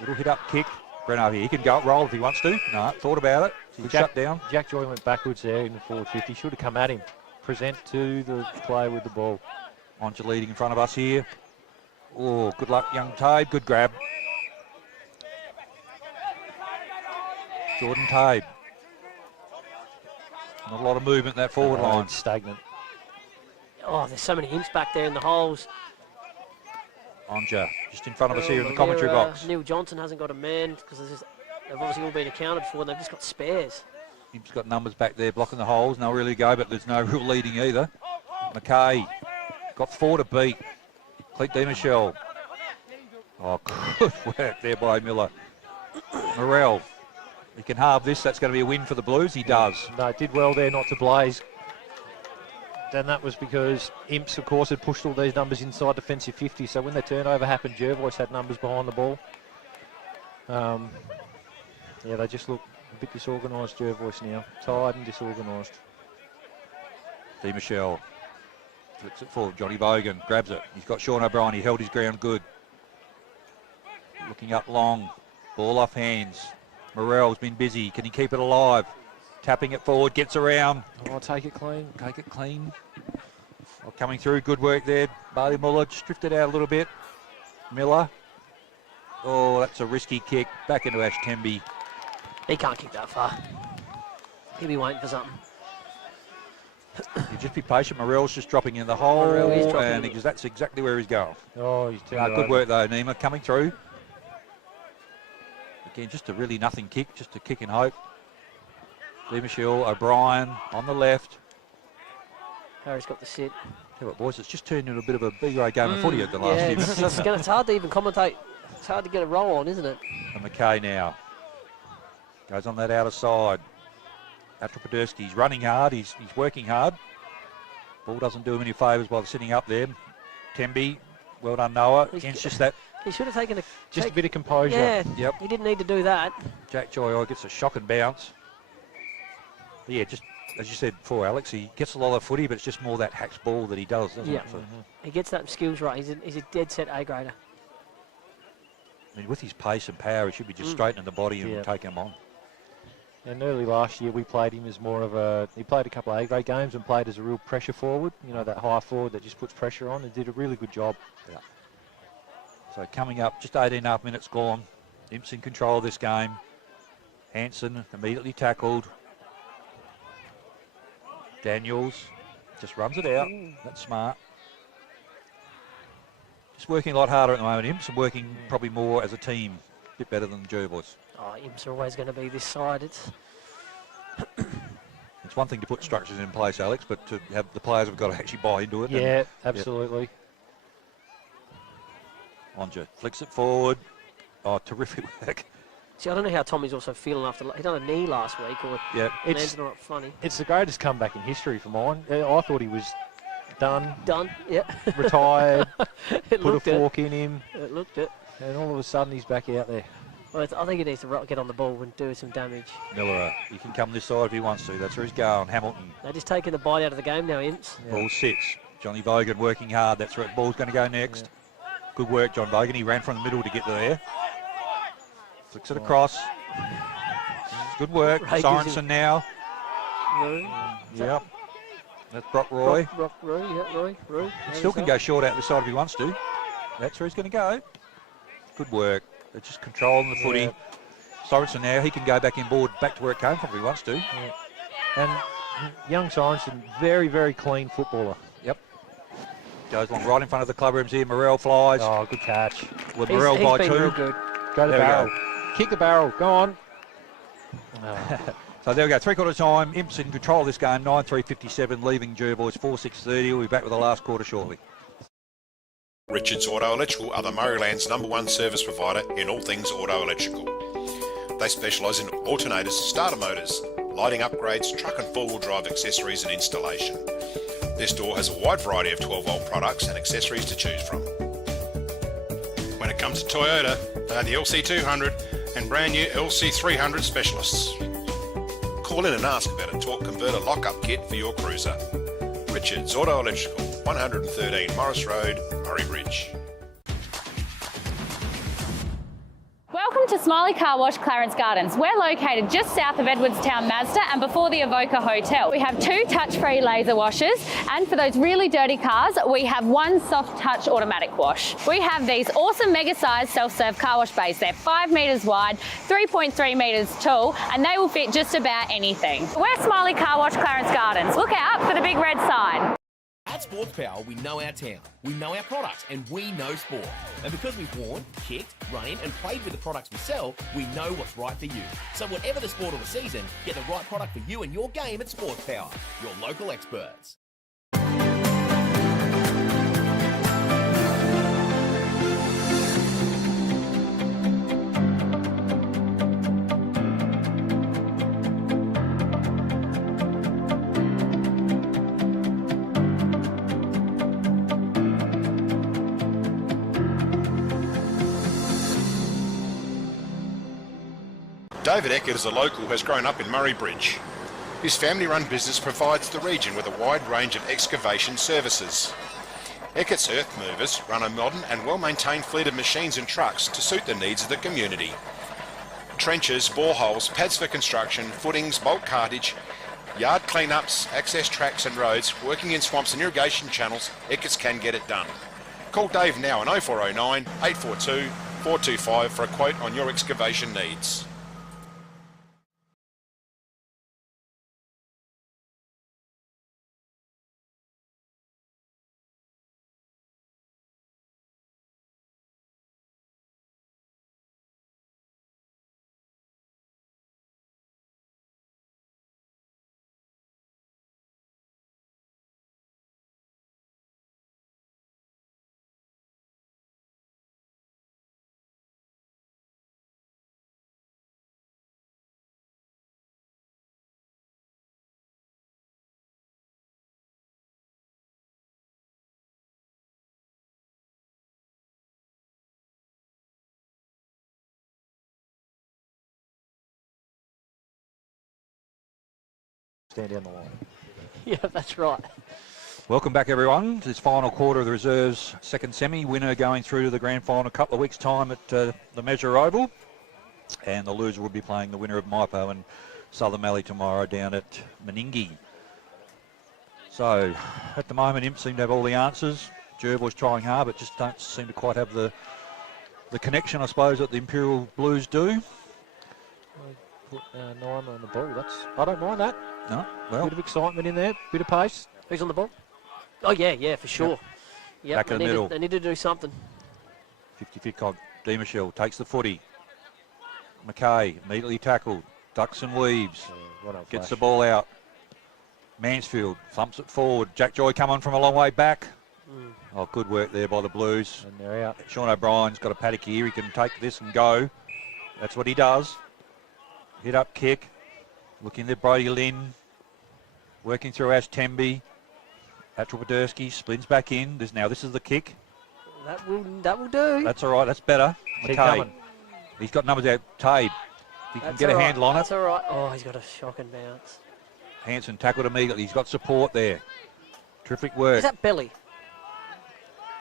Little hit up kick. Breno here. He can go roll if he wants to. No, thought about it. He's shut down. Jack Joy went backwards there in the forward 50. Should have come at him. Present to the player with the ball. Onja leading in front of us here. Oh, good luck, young Tabe. Good grab. Jordan Tabe. Not a lot of movement in that forward line. Stagnant. Oh, there's so many imps back there in the holes. Onja, just in front of us here in the commentary box. Neil Johnson hasn't got a man because they've obviously all been accounted for. They've just got spares. He's got numbers back there blocking the holes. No really go, but there's no real leading either. McKay got 4 to beat. Cleet DeMichelle. Oh, good work there by Miller. Morrell. He can halve this. That's going to be a win for the Blues. He does. No, did well there not to blaze. Then that was because Imps, of course, had pushed all these numbers inside defensive 50. So when the turnover happened, Jervois had numbers behind the ball. Yeah, they just look a bit disorganised, Jervois now. Tired and disorganised. DeMichelle flips it forward. Johnny Bogan grabs it. He's got Sean O'Brien. He held his ground good. Looking up long. Ball off hands. Morrell's been busy. Can he keep it alive? Tapping it forward. Gets around. Oh, take it clean. Take it clean. Oh, coming through. Good work there. Barley Muller just drifted out a little bit. Miller. Oh, that's a risky kick. Back into Ash Temby. He can't kick that far. He'll be waiting for something. You just be patient. Morrell's just dropping in the hole, and that's exactly where he's going. Oh, he's turned good work though, Nima, coming through. Again, just a really nothing kick, just a kick and hope. DeMichelle, O'Brien on the left. Harry's got the sit. Tell you what, boys, it's just turned into a bit of a B-grade game of footy at the last few minutes. It's hard to even commentate. It's hard to get a roll on, isn't it? And McKay now goes on that outer side. Atropoderski, he's running hard, he's working hard. Ball doesn't do him any favours while sitting up there. Temby, well done Noah. Against just that. He should have taken a bit of composure. Yeah, yep. He didn't need to do that. Jack Joy gets a shock and bounce. But yeah, just as you said before, Alex, he gets a lot of footy, but it's just more that hacks ball that he does, doesn't it? So, he gets that skills right. He's a dead set A-grader. I mean, with his pace and power, he should be just straightening the body and taking him on. And early last year, we played him as more of a... He played a couple of A-grade games and played as a real pressure forward. You know, that high forward that just puts pressure on, and did a really good job. Yeah. So coming up, just 18.5 minutes gone. Imps in control of this game. Hanson immediately tackled. Daniels just runs it out. That's smart. Just working a lot harder at the moment, Imps, and working probably more as a team. A bit better than the Jervois. Oh, Imps are always going to be this side. It's one thing to put structures in place, Alex, but to have the players have got to actually buy into it. Yeah, absolutely. Onja flicks it forward. Oh, terrific work. See, I don't know how Tommy's also feeling after... He done a knee last week, or landed on it funny. It's the greatest comeback in history for mine. I thought he was done. Done, yeah. Retired. Put a fork in him. It looked it. And all of a sudden he's back out there. Well, I think he needs to get on the ball and do some damage. Miller, he can come this side if he wants to. That's where he's going. Hamilton. They're just taking the bite out of the game now, Imps. Yeah. Ball sits. Johnny Bogan working hard. That's where the ball's going to go next. Yeah. Good work, John Bogan. He ran from the middle to get there. Flicks it across. Good work. Sorensen now. No. Yep. That's Brock Roy. Roy. Still can go short out the side if he wants to. That's where he's going to go. Good work. They're just controlling the footy. Sorensen now, he can go back inboard, back to where it came from if he wants to. Yeah. And young Sorensen, very, very clean footballer. Yep. Goes along right in front of the club rooms here. Morel flies. Oh, good catch. With Morel by been 2. Real good. Go to the barrel. Kick the barrel. Go on. So there we go. 3/4 time. Imps in control of this game. 9:3:57, leaving Jervois 4:6:30. We'll be back with the last quarter shortly. Richards Auto Electrical are the Murrayland's #1 service provider in all things auto electrical. They specialise in alternators, starter motors, lighting upgrades, truck and four-wheel drive accessories and installation. Their store has a wide variety of 12-volt products and accessories to choose from. When it comes to Toyota, they are the LC200 and brand new LC300 specialists. Call in and ask about a torque converter lock-up kit for your cruiser. Richards Auto Electrical, 113 Morris Road, Murray Bridge. Welcome to Smiley Car Wash, Clarence Gardens. We're located just south of Edwardstown Mazda and before the Evoca Hotel. We have 2 touch-free laser washers, and for those really dirty cars, we have 1 soft touch automatic wash. We have these awesome mega-sized self-serve car wash bays. They're 5 metres wide, 3.3 metres tall, and they will fit just about anything. We're Smiley Car Wash, Clarence Gardens. Look out for the big red sign. At Sports Power, we know our town, we know our products, and we know sport. And because we've worn, kicked, run in, and played with the products we sell, we know what's right for you. So whatever the sport or the season, get the right product for you and your game at Sports Power, your local experts. David Eckert is a local who has grown up in Murray Bridge. His family-run business provides the region with a wide range of excavation services. Eckert's earth movers run a modern and well-maintained fleet of machines and trucks to suit the needs of the community. Trenches, boreholes, pads for construction, footings, bulk cartage, yard cleanups, access tracks and roads, working in swamps and irrigation channels, Eckert's can get it done. Call Dave now on 0409 842 425 for a quote on your excavation needs. Stand down the line. Yeah, that's right. Welcome back, everyone, to this final quarter of the reserves second semi. Winner going through to the grand final a couple of weeks' time at the Measure Oval. And the loser will be playing the winner of Maipo and Southern Mallee tomorrow down at Meningie. So, at the moment, Imps seem to have all the answers. Jervois trying hard, but just don't seem to quite have the connection, I suppose, that the Imperial Blues do. Put Naima on the ball. I don't mind that. No, well, Bit of excitement in there, bit of pace. Who's on the ball? Oh, yeah, for sure. Yep, back in the middle. They need to do something. 50-50 cog. Michelle takes the footy. McKay immediately tackled. Ducks and weaves. Gets the ball out. Mansfield thumps it forward. Jack Joy come on from a long way back. Oh, good work there by the Blues. And they're out. Sean O'Brien's got a paddock here. He can take this and go. That's what he does. Hit up kick. Looking at Brody Lynn. Working through Ash Temby. Patrick Podersky spins back in. This is the kick. That will do. That's all right. That's better. Keep McKay. coming. He's got numbers out. Tade. He can get a handle on it. That's all right. Oh, he's got a shocking bounce. Hanson tackled immediately. He's got support there. Terrific work. Is that Belly?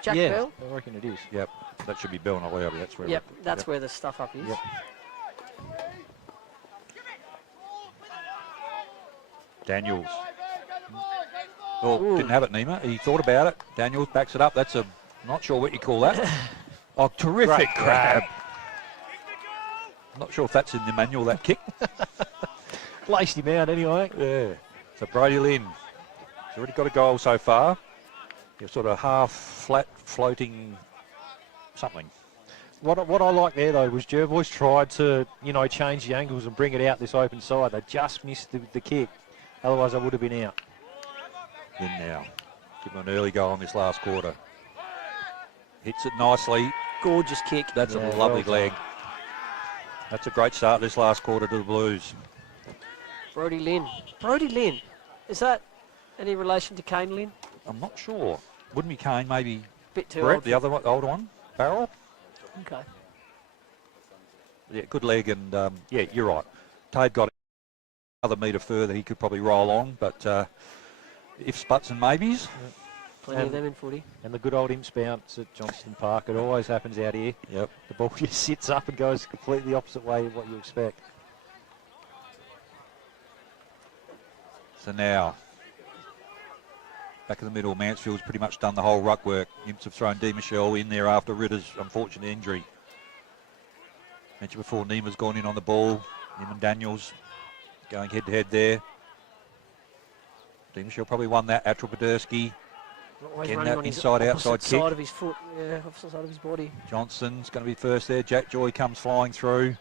Jack Bell? I reckon it is. Yep. That should be Bell and Oliver. That's where. Yep, that's where the stuff up is. Yep. Daniels. Oh, didn't have it, Nima. He thought about it. Daniels backs it up. That's a, not sure what you call that. Oh, terrific Great grab. I'm not sure if that's in the manual, that kick. Laced him out anyway. Yeah. So Brody Lynn, he's already got a goal so far. You're sort of half flat floating something. What I like there, though, was Jervois tried to, change the angles and bring it out this open side. They just missed the kick. Otherwise, they would have been out. Lynn now. Give him an early goal in this last quarter. Hits it nicely. Gorgeous kick. That's a lovely leg. That's a great start this last quarter to the Blues. Brody Lynn. Brody Lynn. Is that any relation to Kane Lynn? I'm not sure. Wouldn't be Kane, maybe Bit too Brett, old. the other one, older one, Barrel. Okay. Yeah, good leg, and yeah, you're right. Tabe got another metre further. He could probably roll on, but ifs, buts, and maybes. Plenty of them in footy. And the good old imps bounce at Johnston Park. It always happens out here. Yep. The ball just sits up and goes completely opposite way of what you expect. So now, back in the middle, Mansfield's pretty much done the whole ruck work. Imps have thrown Di Michelle in there after Ritter's unfortunate injury. Mentioned before, Nima's gone in on the ball. Neiman Daniels going head-to-head there. Di Michelle probably won that. Atral Poderski. Always Getting running that on his inside-outside opposite kick. side of his foot. Yeah, opposite side of his body. Johnson's going to be first there. Jack Joy comes flying through.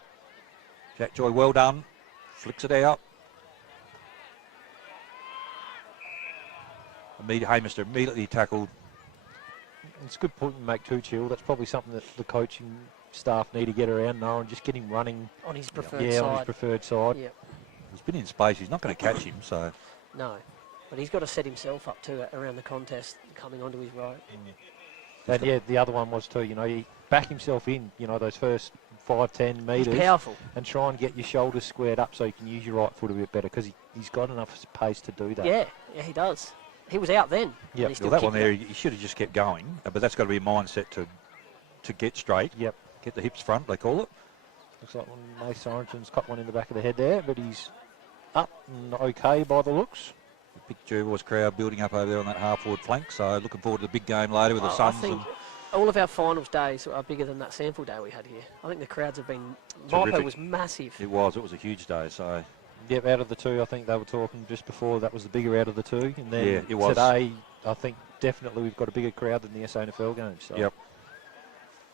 Jack Joy, well done. Flicks it out. Hamister immediately tackled. It's a good point to make too, Chill. That's probably something that the coaching staff need to get around now and just get him running. On his preferred yeah, side. on his preferred side. Yep. He's been in space. He's not going to catch him, so. No. But he's got to set himself up too around the contest, coming onto his right. And yeah, the other one was too, he back himself in, those first 5-10 metres. He's powerful. And try and get your shoulders squared up so you can use your right foot a bit better because he's got enough pace to do that. Yeah, he does. He was out then. Yeah, well, that one there, he should have just kept going, but that's got to be a mindset to get straight. Yep. Get the hips front, they call it. Looks like Mace Sorensen's got one in the back of the head there, but he's up and okay by the looks. Big Jervois crowd building up over there on that half-forward flank, so looking forward to the big game later with the Suns. I think all of our finals days are bigger than that sample day we had here. I think the crowds have been... Maipo was massive. It was a huge day, so... Yep, out of the two, I think they were talking just before that was the bigger out of the two. And then yeah, it was. Today, I think definitely we've got a bigger crowd than the SANFL game. So. Yep.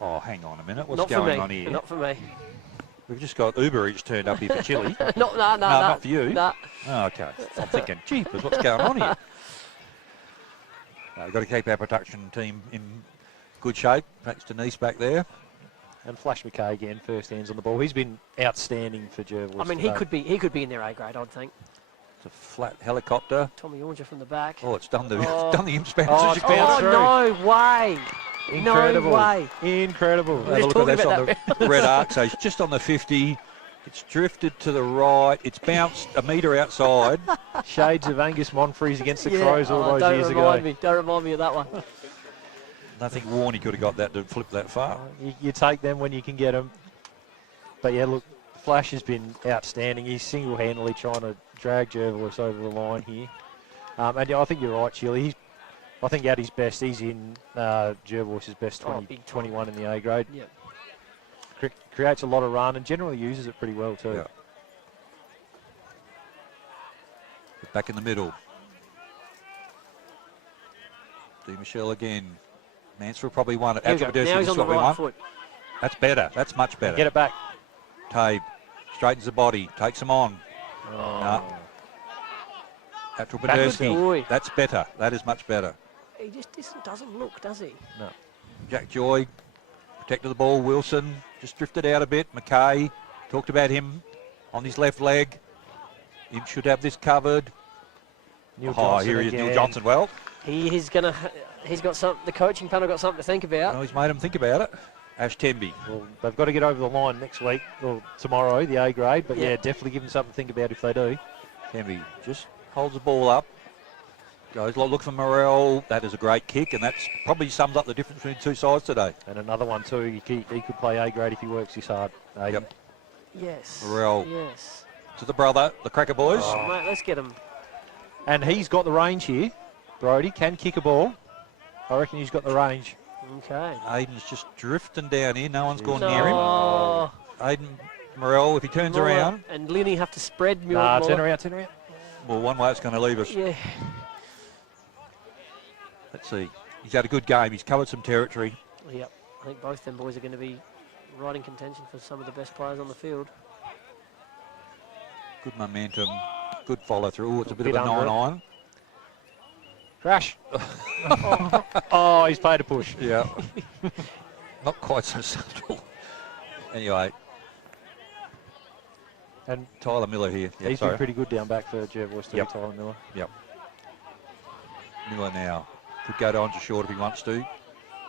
Oh, hang on a minute. What's Not going on here? Not for me. We've just got Uber Eats turned up here for chili. No, not for you. No. Oh, okay. I'm thinking, jeepers, what's going on here? We've got to keep our production team in good shape. Thanks to Nice back there. And Flash McKay again, first hands on the ball. He's been outstanding for Jervois. I mean, he could be in their A grade, I'd think. It's a flat helicopter. Tommy Oranger from the back. Oh, it's done the imps bounce. Oh, no way. Incredible. No way. Incredible. Have a look at that's on the red arc. So it's just on the 50. It's drifted to the right. It's bounced a metre outside. Shades of Angus Monfries against the Crows all those years ago. Don't remind me of that one. Nothing Warney could have got that to flip that far. You take them when you can get them. But yeah, look, Flash has been outstanding. He's single-handedly trying to drag Jervois over the line here. And yeah, I think you're right, Chile. I think at his best, he's in Jervois' best 21 in the A grade. Yeah. Creates a lot of run and generally uses it pretty well too. Yeah. Back in the middle. Di Michelle again. Mansfield probably won it. Now he's on the right foot. That's better. That's much better. Get it back. Tabe straightens the body, takes him on. Oh. Atral Poderski. That's better. That is much better. He just doesn't look, does he? No. Jack Joy protected the ball. Wilson just drifted out a bit. McKay talked about him on his left leg. He should have this covered. Neil Johnson here he is, again. Neil Johnson. Well, he's got some. The coaching panel got something to think about. Well, he's made him think about it. Ash Temby. Well, they've got to get over the line next week or tomorrow, the A grade. But yeah, definitely give them something to think about if they do. Temby just holds the ball up. Goes, look for Morel. That is a great kick, and that's probably sums up the difference between two sides today. And another one too. He could play A grade if he works this hard. Yep. Yes. Morel. Yes. To the brother, the Cracker boys. Oh, mate, let's get him. And he's got the range here. Brodie can kick a ball. I reckon he's got the range. Okay. Aiden's just drifting down here. No one's gone No. near him. Aiden Morrell, if he turns Muller around. and Linney have to spread Muller. Nah, turn around. Well, one way it's going to leave us. Yeah. Let's see. He's had a good game. He's covered some territory. Yep. I think both them boys are going to be right in contention for some of the best players on the field. Good momentum. Good follow through. Ooh, it's a bit of a under it. 9-iron. Crash. Oh, he's played a push. Yeah. Not quite so subtle. Anyway. And Tyler Miller here. Yeah, he's been pretty good down back for Jervois too, Yep. Tyler Miller. Yep. Miller now. Could go to onto short if he wants to.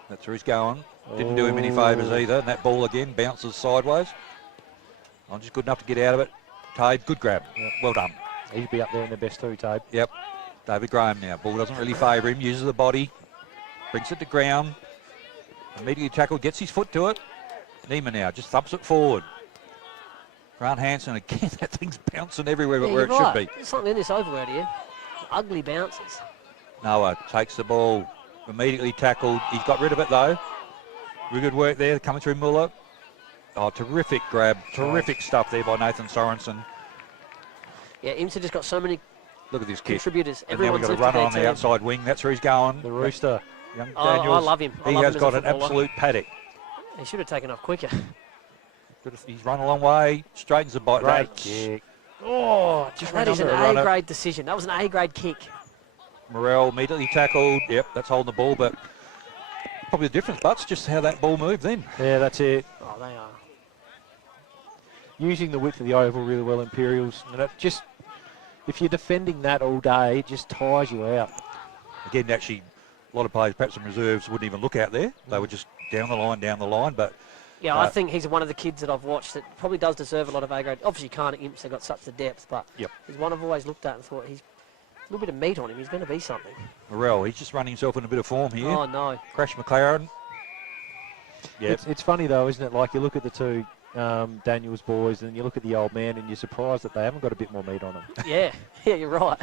That's where he's going. Didn't do him any favours either. And that ball again bounces sideways. I'm just good enough to get out of it. Tabe, good grab. Yep. Well done. He'd be up there in the best too, Tabe. Yep. David Graham now. Ball doesn't really favour him. Uses the body. Brings it to ground. Immediately tackled. Gets his foot to it. Neiman now just thumps it forward. Grant Hansen again. That thing's bouncing everywhere but where it should be. There's something in this overworld here. Ugly bounces. Noah takes the ball. Immediately tackled. He's got rid of it though. Really good work there. Coming through Muller. Oh, terrific grab. Terrific stuff there by Nathan Sorensen. Yeah, IMSA just got so many Look at this kid. contributors. And now we've got a runner on the outside wing. That's where he's going. The Rooster. Young Oh, I Daniels. love him. I He love has him as got a an footballer. absolute paddock. He should have taken off quicker. He's run a long way. Straightens the bite. Great kick. Oh, just That ran is an under a runner. A-grade decision. That was an A-grade kick. Morrell immediately tackled. Yep, that's holding the ball, but probably the difference, Butts, just how that ball moved then. Yeah, that's it. Oh, they are. Using the width of the oval really well, Imperials. And it just, if you're defending that all day, it just tires you out. Again, actually, a lot of players, perhaps in reserves, wouldn't even look out there. They were just down the line, but... Yeah, I think he's one of the kids that I've watched that probably does deserve a lot of A-grade. Obviously, you can't at Imps, they've got such the depth, but Yep. he's one I've always looked at and thought he's a little bit of meat on him. He's going to be something. Morrell, he's just running himself in a bit of form here. Oh, no. Crash McLaren. Yeah, It's funny though, isn't it? Like you look at the two Daniels boys and you look at the old man and you're surprised that they haven't got a bit more meat on them. Yeah, you're right.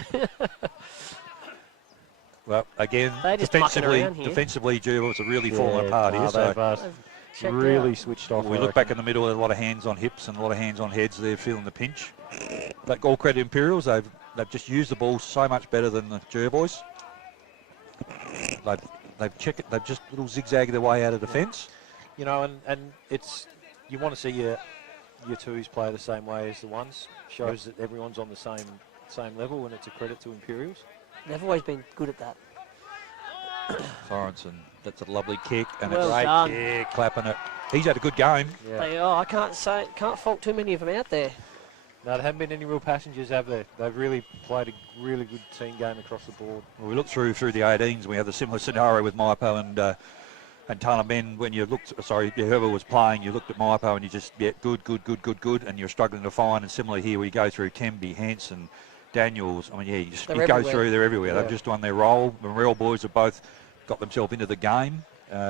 Well, again, They're just mucking around here. defensively, Jervois are really falling apart here. So They've checked really out. switched off. we I look back reckon. in the middle, a lot of hands on hips and a lot of hands on heads. They're feeling the pinch. But all credit Imperials, they've just used the ball so much better than the Jervois. They've checked it. They've just little zigzagged their way out of defence. You know, and it's, you want to see your twos play the same way as the ones. Shows that everyone's on the same level, and it's a credit to Imperials. They've always been good at that. Sorensen, that's a lovely kick and Well a great done. kick, clapping it. He's had a good game. Yeah. I can't fault too many of them out there. No, there haven't been any real passengers, have there? They've really played a really good team game across the board. Well, we look through the 18s. We have a similar scenario with Maipo and Tana Men. When you looked, whoever was playing, you looked at Maipo and you just, good, and you're struggling to find. And similarly here, we go through Temby, Hansen, Daniels. I mean, yeah, you go everywhere. through, they're everywhere. Yeah. They've just done their role. The Morrell boys have both got themselves into the game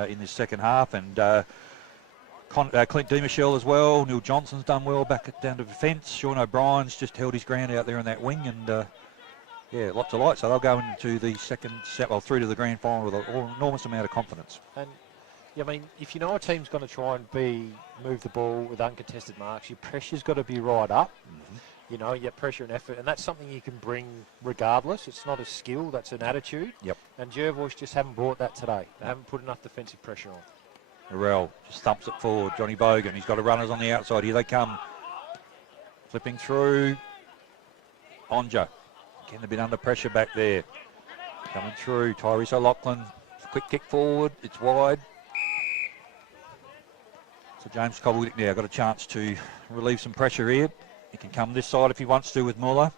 in this second half. And Clint DeMichelle as well. Neil Johnson's done well back down to defence. Sean O'Brien's just held his ground out there in that wing. And yeah, lots of light. So they'll go into the second set, through to the grand final with an enormous amount of confidence. And I mean, if you know a team's going to try and move the ball with uncontested marks, your pressure's got to be right up. Mm-hmm. You know, your pressure and effort, and that's something you can bring regardless. It's not a skill, that's an attitude. Yep. And Jervois just haven't brought that today. They haven't put enough defensive pressure on. Morrell just thumps it forward. Johnny Bogan, he's got the runners on the outside. Here they come. Flipping through. Onja, getting a bit under pressure back there. Coming through. Tyrese O'Loughlin. Quick kick forward. It's wide. So James Kovaldick now got a chance to relieve some pressure here. He can come this side if he wants to with Muller.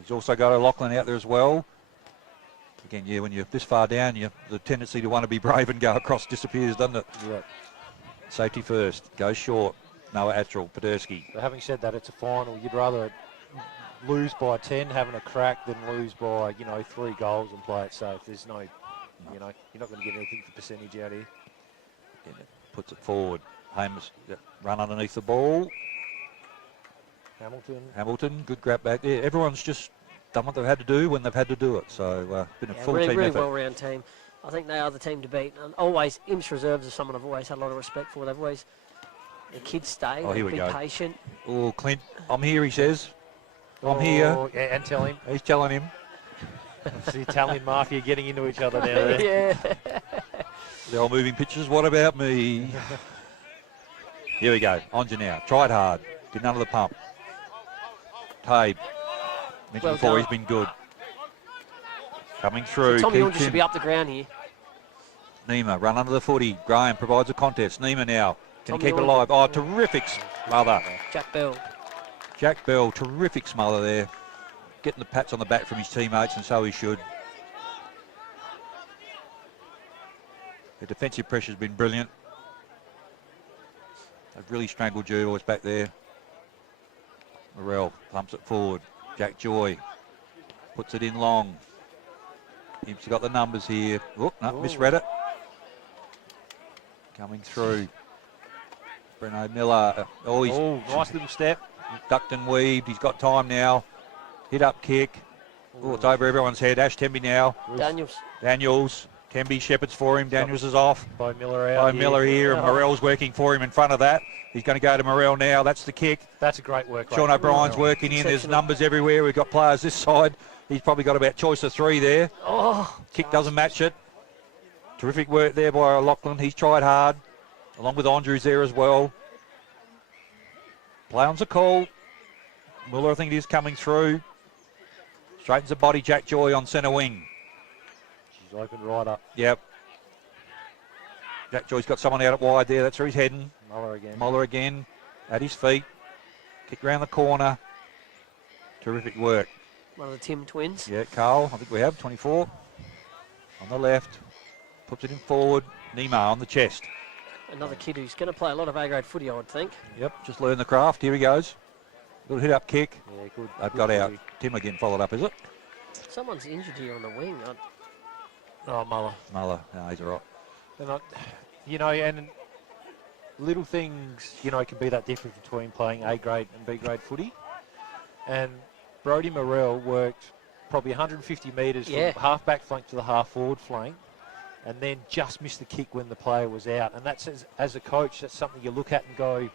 He's also got O'Loughlin out there as well. Again, yeah, when you're this far down, the tendency to want to be brave and go across disappears, doesn't it? Yeah. Safety first. Goes short. Noah Attrell, Podersky. But having said that, it's a final. You'd rather lose by 10 having a crack than lose by, 3 goals and play it safe. There's no, you're not going to get anything for percentage out here. Yeah, puts it forward. Hames run underneath the ball. Hamilton. Hamilton, good grab back there. Everyone's just done what they've had to do when they've had to do it. So been a full really, team really effort. well-round team. I think they are the team to beat. And always, Imps reserves are someone I've always had a lot of respect for. They've always, the kids stay, Oh, here we be go. patient. Oh, Clint, I'm here, he says. I'm here. Yeah, and tell him. He's telling him. It's the Italian mafia getting into each other now. There. Yeah. The old moving pictures, what about me? Here we go, on to now. Tried hard, did none of the pump. Tabe, mentioned Well before, done. he's been good. Coming through. Tommy keeps Hunter should him. be up the ground here. Nima, run under the footy. Graham provides a contest. Nima now, can Tommy he keep it Hunter. alive? Oh, terrific smother. Jack Bell. Jack Bell, terrific smother there. Getting the pats on the back from his teammates, and so he should. The defensive pressure's been brilliant. They've really strangled Jervois back there. Morrell pumps it forward. Jack Joy puts it in long. Imps got the numbers here. Oh, no, misread it. Coming through. Breno Miller. Oh, he's Nice little step. ducked and weaved. He's got time now. Hit up kick. Oh, it's over everyone's head. Ash Temby now. Daniels. Temby shepherds for him. Daniels is off. By Miller out. Miller here, and Oh. Morell's working for him in front of that. He's going to go to Morell now. That's the kick. That's a great work. Sean rate. O'Brien's working in. There's Exceptional. numbers everywhere. We've got players this side. He's probably got about choice of three there. Oh, Kick doesn't match it. Terrific work there by Lachlan. He's tried hard, along with Andrews there as well. Play on's a call. Muller, I think it is, coming through. Straightens the body. Jack Joy on centre wing. She's opened right up. Yep. Jack Joy's got someone out at wide there. That's where he's heading. Muller again. Again at his feet. Kick round the corner. Terrific work. one of the Tim twins. Yeah, Carl, I think we have 24 on the left. Puts it in forward. Nima on the chest. Another kid who's going to play a lot of A-grade footy, I would think. Yep, just learn the craft. Here he goes. Little hit up kick. Yeah, good. They've good got out. footy. Tim again followed up, is it? Someone's injured here on the wing. Oh, Muller. Muller. No, he's all right. And and little things, can be that difference between playing A-grade and B-grade footy. And Brodie Morrell worked probably 150 metres Yeah. from half-back flank to the half-forward flank, and then just missed the kick when the player was out. And that's, as a coach, that's something you look at and go,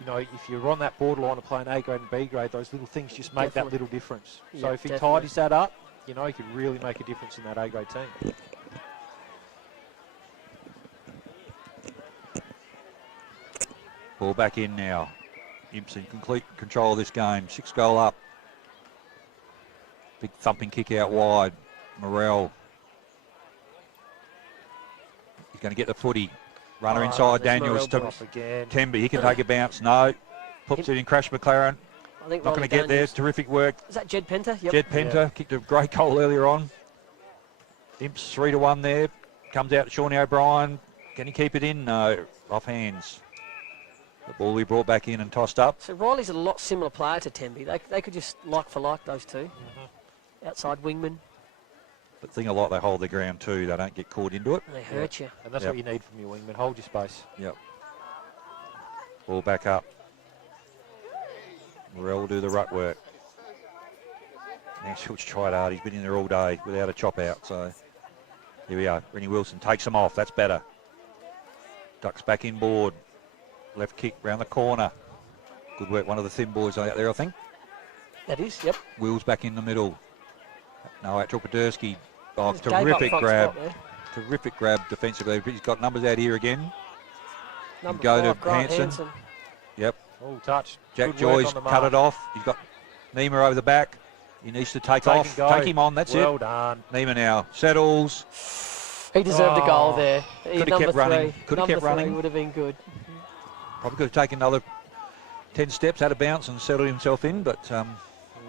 if you're on that borderline of playing A-grade and B-grade, those little things just make that Definitely. little difference. Yeah, So if he definitely. tidies that up, he could really make a difference in that A-grade team. Ball back in now. Imps in complete control of this game. 6-goal up. Big thumping kick out wide. Morrell. He's going to get the footy. Runner inside. there's Daniels Morrell, to boys. Again. Temby. He can take a bounce. No. Puts it in. Crash McLaren. I think Not going to get there. Terrific work. Is that Jed Penter? Yep. Jed Penter kicked a great goal earlier on. Imps 3-1 there. Comes out to Shawnee O'Brien. Can he keep it in? No. Off hands. The ball we brought back in and tossed up. So Riley's a lot similar player to Temby. They could just like for like, those two. Outside wingman. But thing a lot, they hold their ground too. They don't get caught into it. They hurt you. And that's Yep. what you need from your wingman. Hold your space. Yep. Ball back up. Morrell will do the ruck work. Now Schultz tried hard. He's been in there all day without a chop out. So here we are. Rennie Wilson takes him off. That's better. Ducks back inboard. Left kick round the corner. Good work. One of the thin boys out there, I think. That is, yep. Wheels back in the middle. No, actual Podersky. Oh, Just gave up terrific front grab. spot there. Terrific grab defensively. He's got numbers out here again. Number go to 5, Grant Hanson. Yep. Oh, touch. Jack Good work Joy's on the cut mark. it off. He's got Nima over the back. He needs to take Take off. and go. Take him on. That's well it. done. Nima now settles. He deserved a goal Oh. there. Could have Number kept running. 3. Could have Number kept running. 3 would have been good. Probably could have taken another 10 steps, had a bounce and settled himself in. But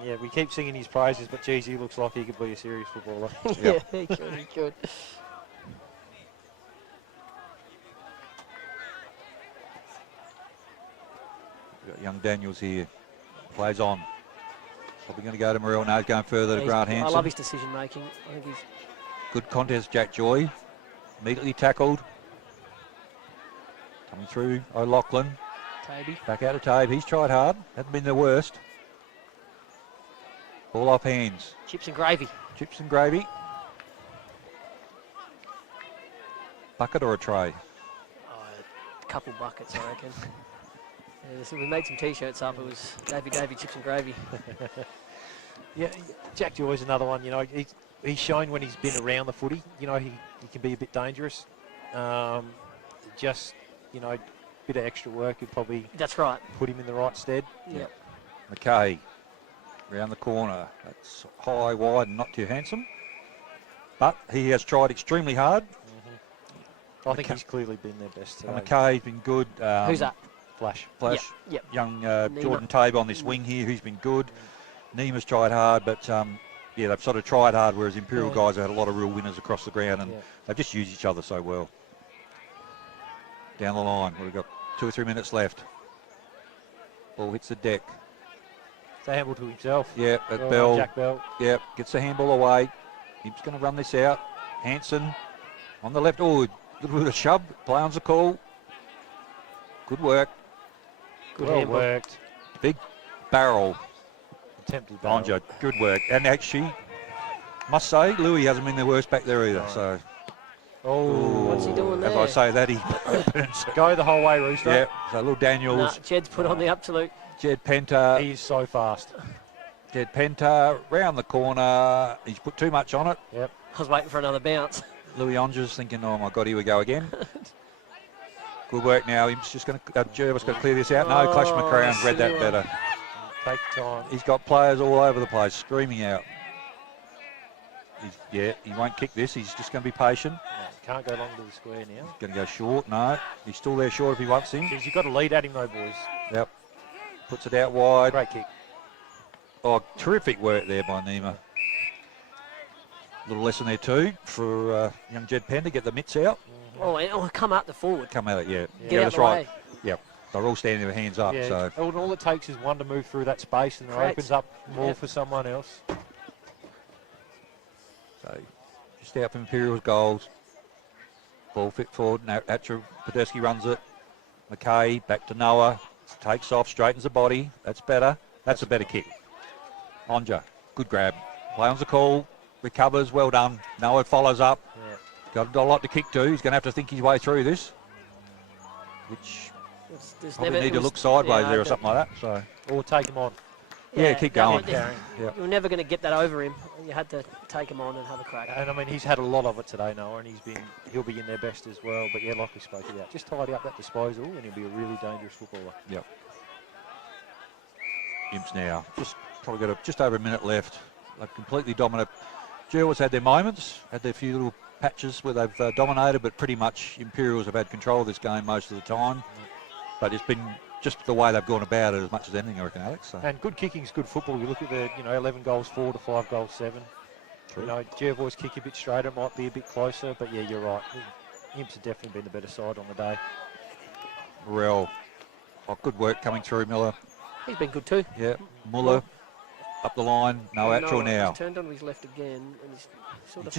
Yeah, we keep singing his praises, but geez, he looks like he could be a serious footballer. Yeah, he could. we've got young Daniels here. Plays on. Probably going to go to Morrell. No, he's going further to He's- Grant I Hanson. love his decision making. I think he's Good contest, Jack Joy. Immediately tackled. Coming through, Ball off hands. Chips and gravy. Chips and gravy. Bucket or a tray? Oh, a couple buckets, I reckon. Yeah, so we made some T-shirts up. It was Davy, chips and gravy. Yeah, Jack Joy's another one. You know, he's shown when he's been around the footy. You know, he can be a bit dangerous. Just, you know, a bit of extra work would probably. That's right. Put him in the right stead. Yep. McKay, round the corner. That's high, wide, and not too handsome. But he has tried extremely hard. I think he's clearly been their best today. McKay's been good. Who's that? Flash. Yep. Young Jordan Tabe on this wing here, who's been good. Nima's tried hard, but yeah, they've sort of tried hard, whereas Imperial guys have had a lot of real winners across the ground, and they've just used each other so well. Down the line, we've got 2 or 3 minutes left. Ball hits the deck. It's a handball to himself. Yep, at Bell. Jack Bell. Yep, gets the handball away. Imp's going to run this out. Hanson on the left. Oh, a little bit of shove. Play on's a call. Good work. Good Well handball. worked. Big barrel. Attempted barrel. Bonja, good work. And actually, must say, Louis hasn't been their worst back there either. So, What's he doing there? as I say that, he opens. Go the whole way, Rooster. Yeah, so little Daniels. Nah, Jed's put on the absolute. Jed Penta. He's so fast. Jed Penta, round the corner. He's put too much on it. Yep. I was waiting for another bounce. Louis Onges thinking, oh my God, here we go again. Good work now. He's just going to, Jervois got to clear this out. No, Clash McCrown's read that better. Take time. He's got players all over the place screaming out. He won't kick this. He's just going to be patient. Can't go long to the square now. Going to go short. No, he's still there short if he wants him. You've got to lead at him though, boys. Yep. Puts it out wide. Great kick. Oh, terrific work there by Nima. Little lesson there too for young Jed Penn to get the mitts out. Oh, come out the forward. Come out, yeah. Get out that's the right. way. Yep. They're all standing with their hands up. Yeah, So all it takes is one to move through that space and it Correct. opens up more for someone else. So just out for Imperials goals. Ball fit forward. Podolski runs it. McKay back to Noah. Takes off, straightens the body. That's better. That's a better kick. Onja, good grab. Play on's the call. Recovers, well done. Noah follows up. Yeah. Got a lot to kick to. He's going to have to think his way through this. Which There's probably need to look sideways there or something like that. So Or take him on. yeah, keep going. Yeah. Yeah. You were never going to get that over him. You had to take him on and have a crack. And I mean, he's had a lot of it today, Noah, and he'll be in their best as well. But yeah, like we spoke about, just tidy up that disposal and he'll be a really dangerous footballer. Yep. Imps now. Probably got just over a minute left. They've completely dominant. Jervois had their moments, had their few little patches where they've dominated, but pretty much Imperials have had control of this game most of the time. But it's been just the way they've gone about it as much as anything, I reckon, Alex. So. And good kicking's good football. You look at the 11 goals 4 to 5 goals 7. True. Jervois kick a bit straighter, it might be a bit closer, but yeah, you're right. Imps have definitely been the better side on the day. Morrell. Oh, good work coming through, Miller. He's been good too. Yeah, Muller up the line. No actual Noah, now. He's turned on his left again. And he's sort of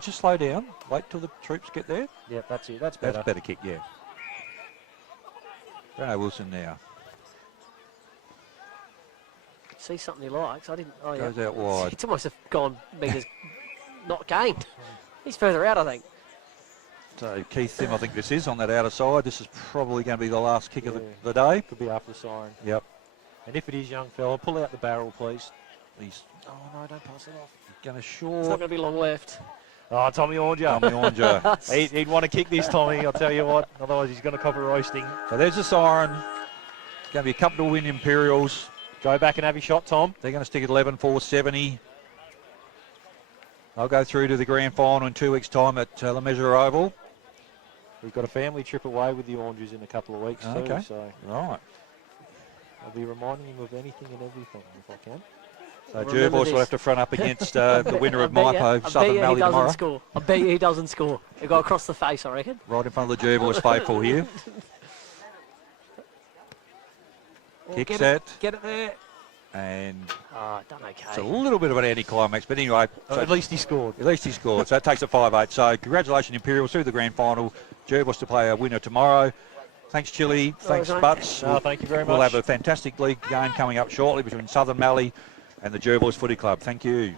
Just slow down. Wait till the troops get there. Yeah, that's it. That's better. That's a better kick, yeah. Renato Wilson now. see something he likes. I didn't. Oh, yeah. Goes out wide. It's almost gone metres not gained. He's further out, I think. So Keith Sim, I think this is on that outer side. This is probably going to be the last kick of the day. Could be after the siren. Yep. And if it is young fella, pull out the barrel, please. Oh no, don't pass it off. Going to It's short. not going to be long left. Oh, Tommy Ornger. Tommy Ornger. He'd want to kick this, Tommy, I'll tell you what. Otherwise, he's going to cop a roasting. So there's the siren. Going to be a couple to win Imperials. Go back and have your shot, Tom. They're going to stick at 11-4-70. They'll go through to the grand final in 2 weeks' time at La Mesure Oval. We've got a family trip away with the Oranges in a couple of weeks Okay. too, so Right. I'll be reminding him of anything and everything if I can. So Remember Jervois this. will have to front up against the winner of I bet MyPo, Southern you he Valley doesn't tomorrow. score. I bet you he doesn't score. He'll go across the face, I reckon. Right in front of the Jervois faithful here. Kick Get set. Get it there. And Done okay. it's a little bit of an anticlimax, but anyway. So At least he scored. At least he scored. So that takes it 5-8. So congratulations, Imperials, through the grand final. Jervois to play a winner tomorrow. Thanks, Chili. Thanks, mate. Butts. No, thank you very We'll much. have a fantastic league game coming up shortly between Southern Mallee and the Jervois Footy Club. Thank you.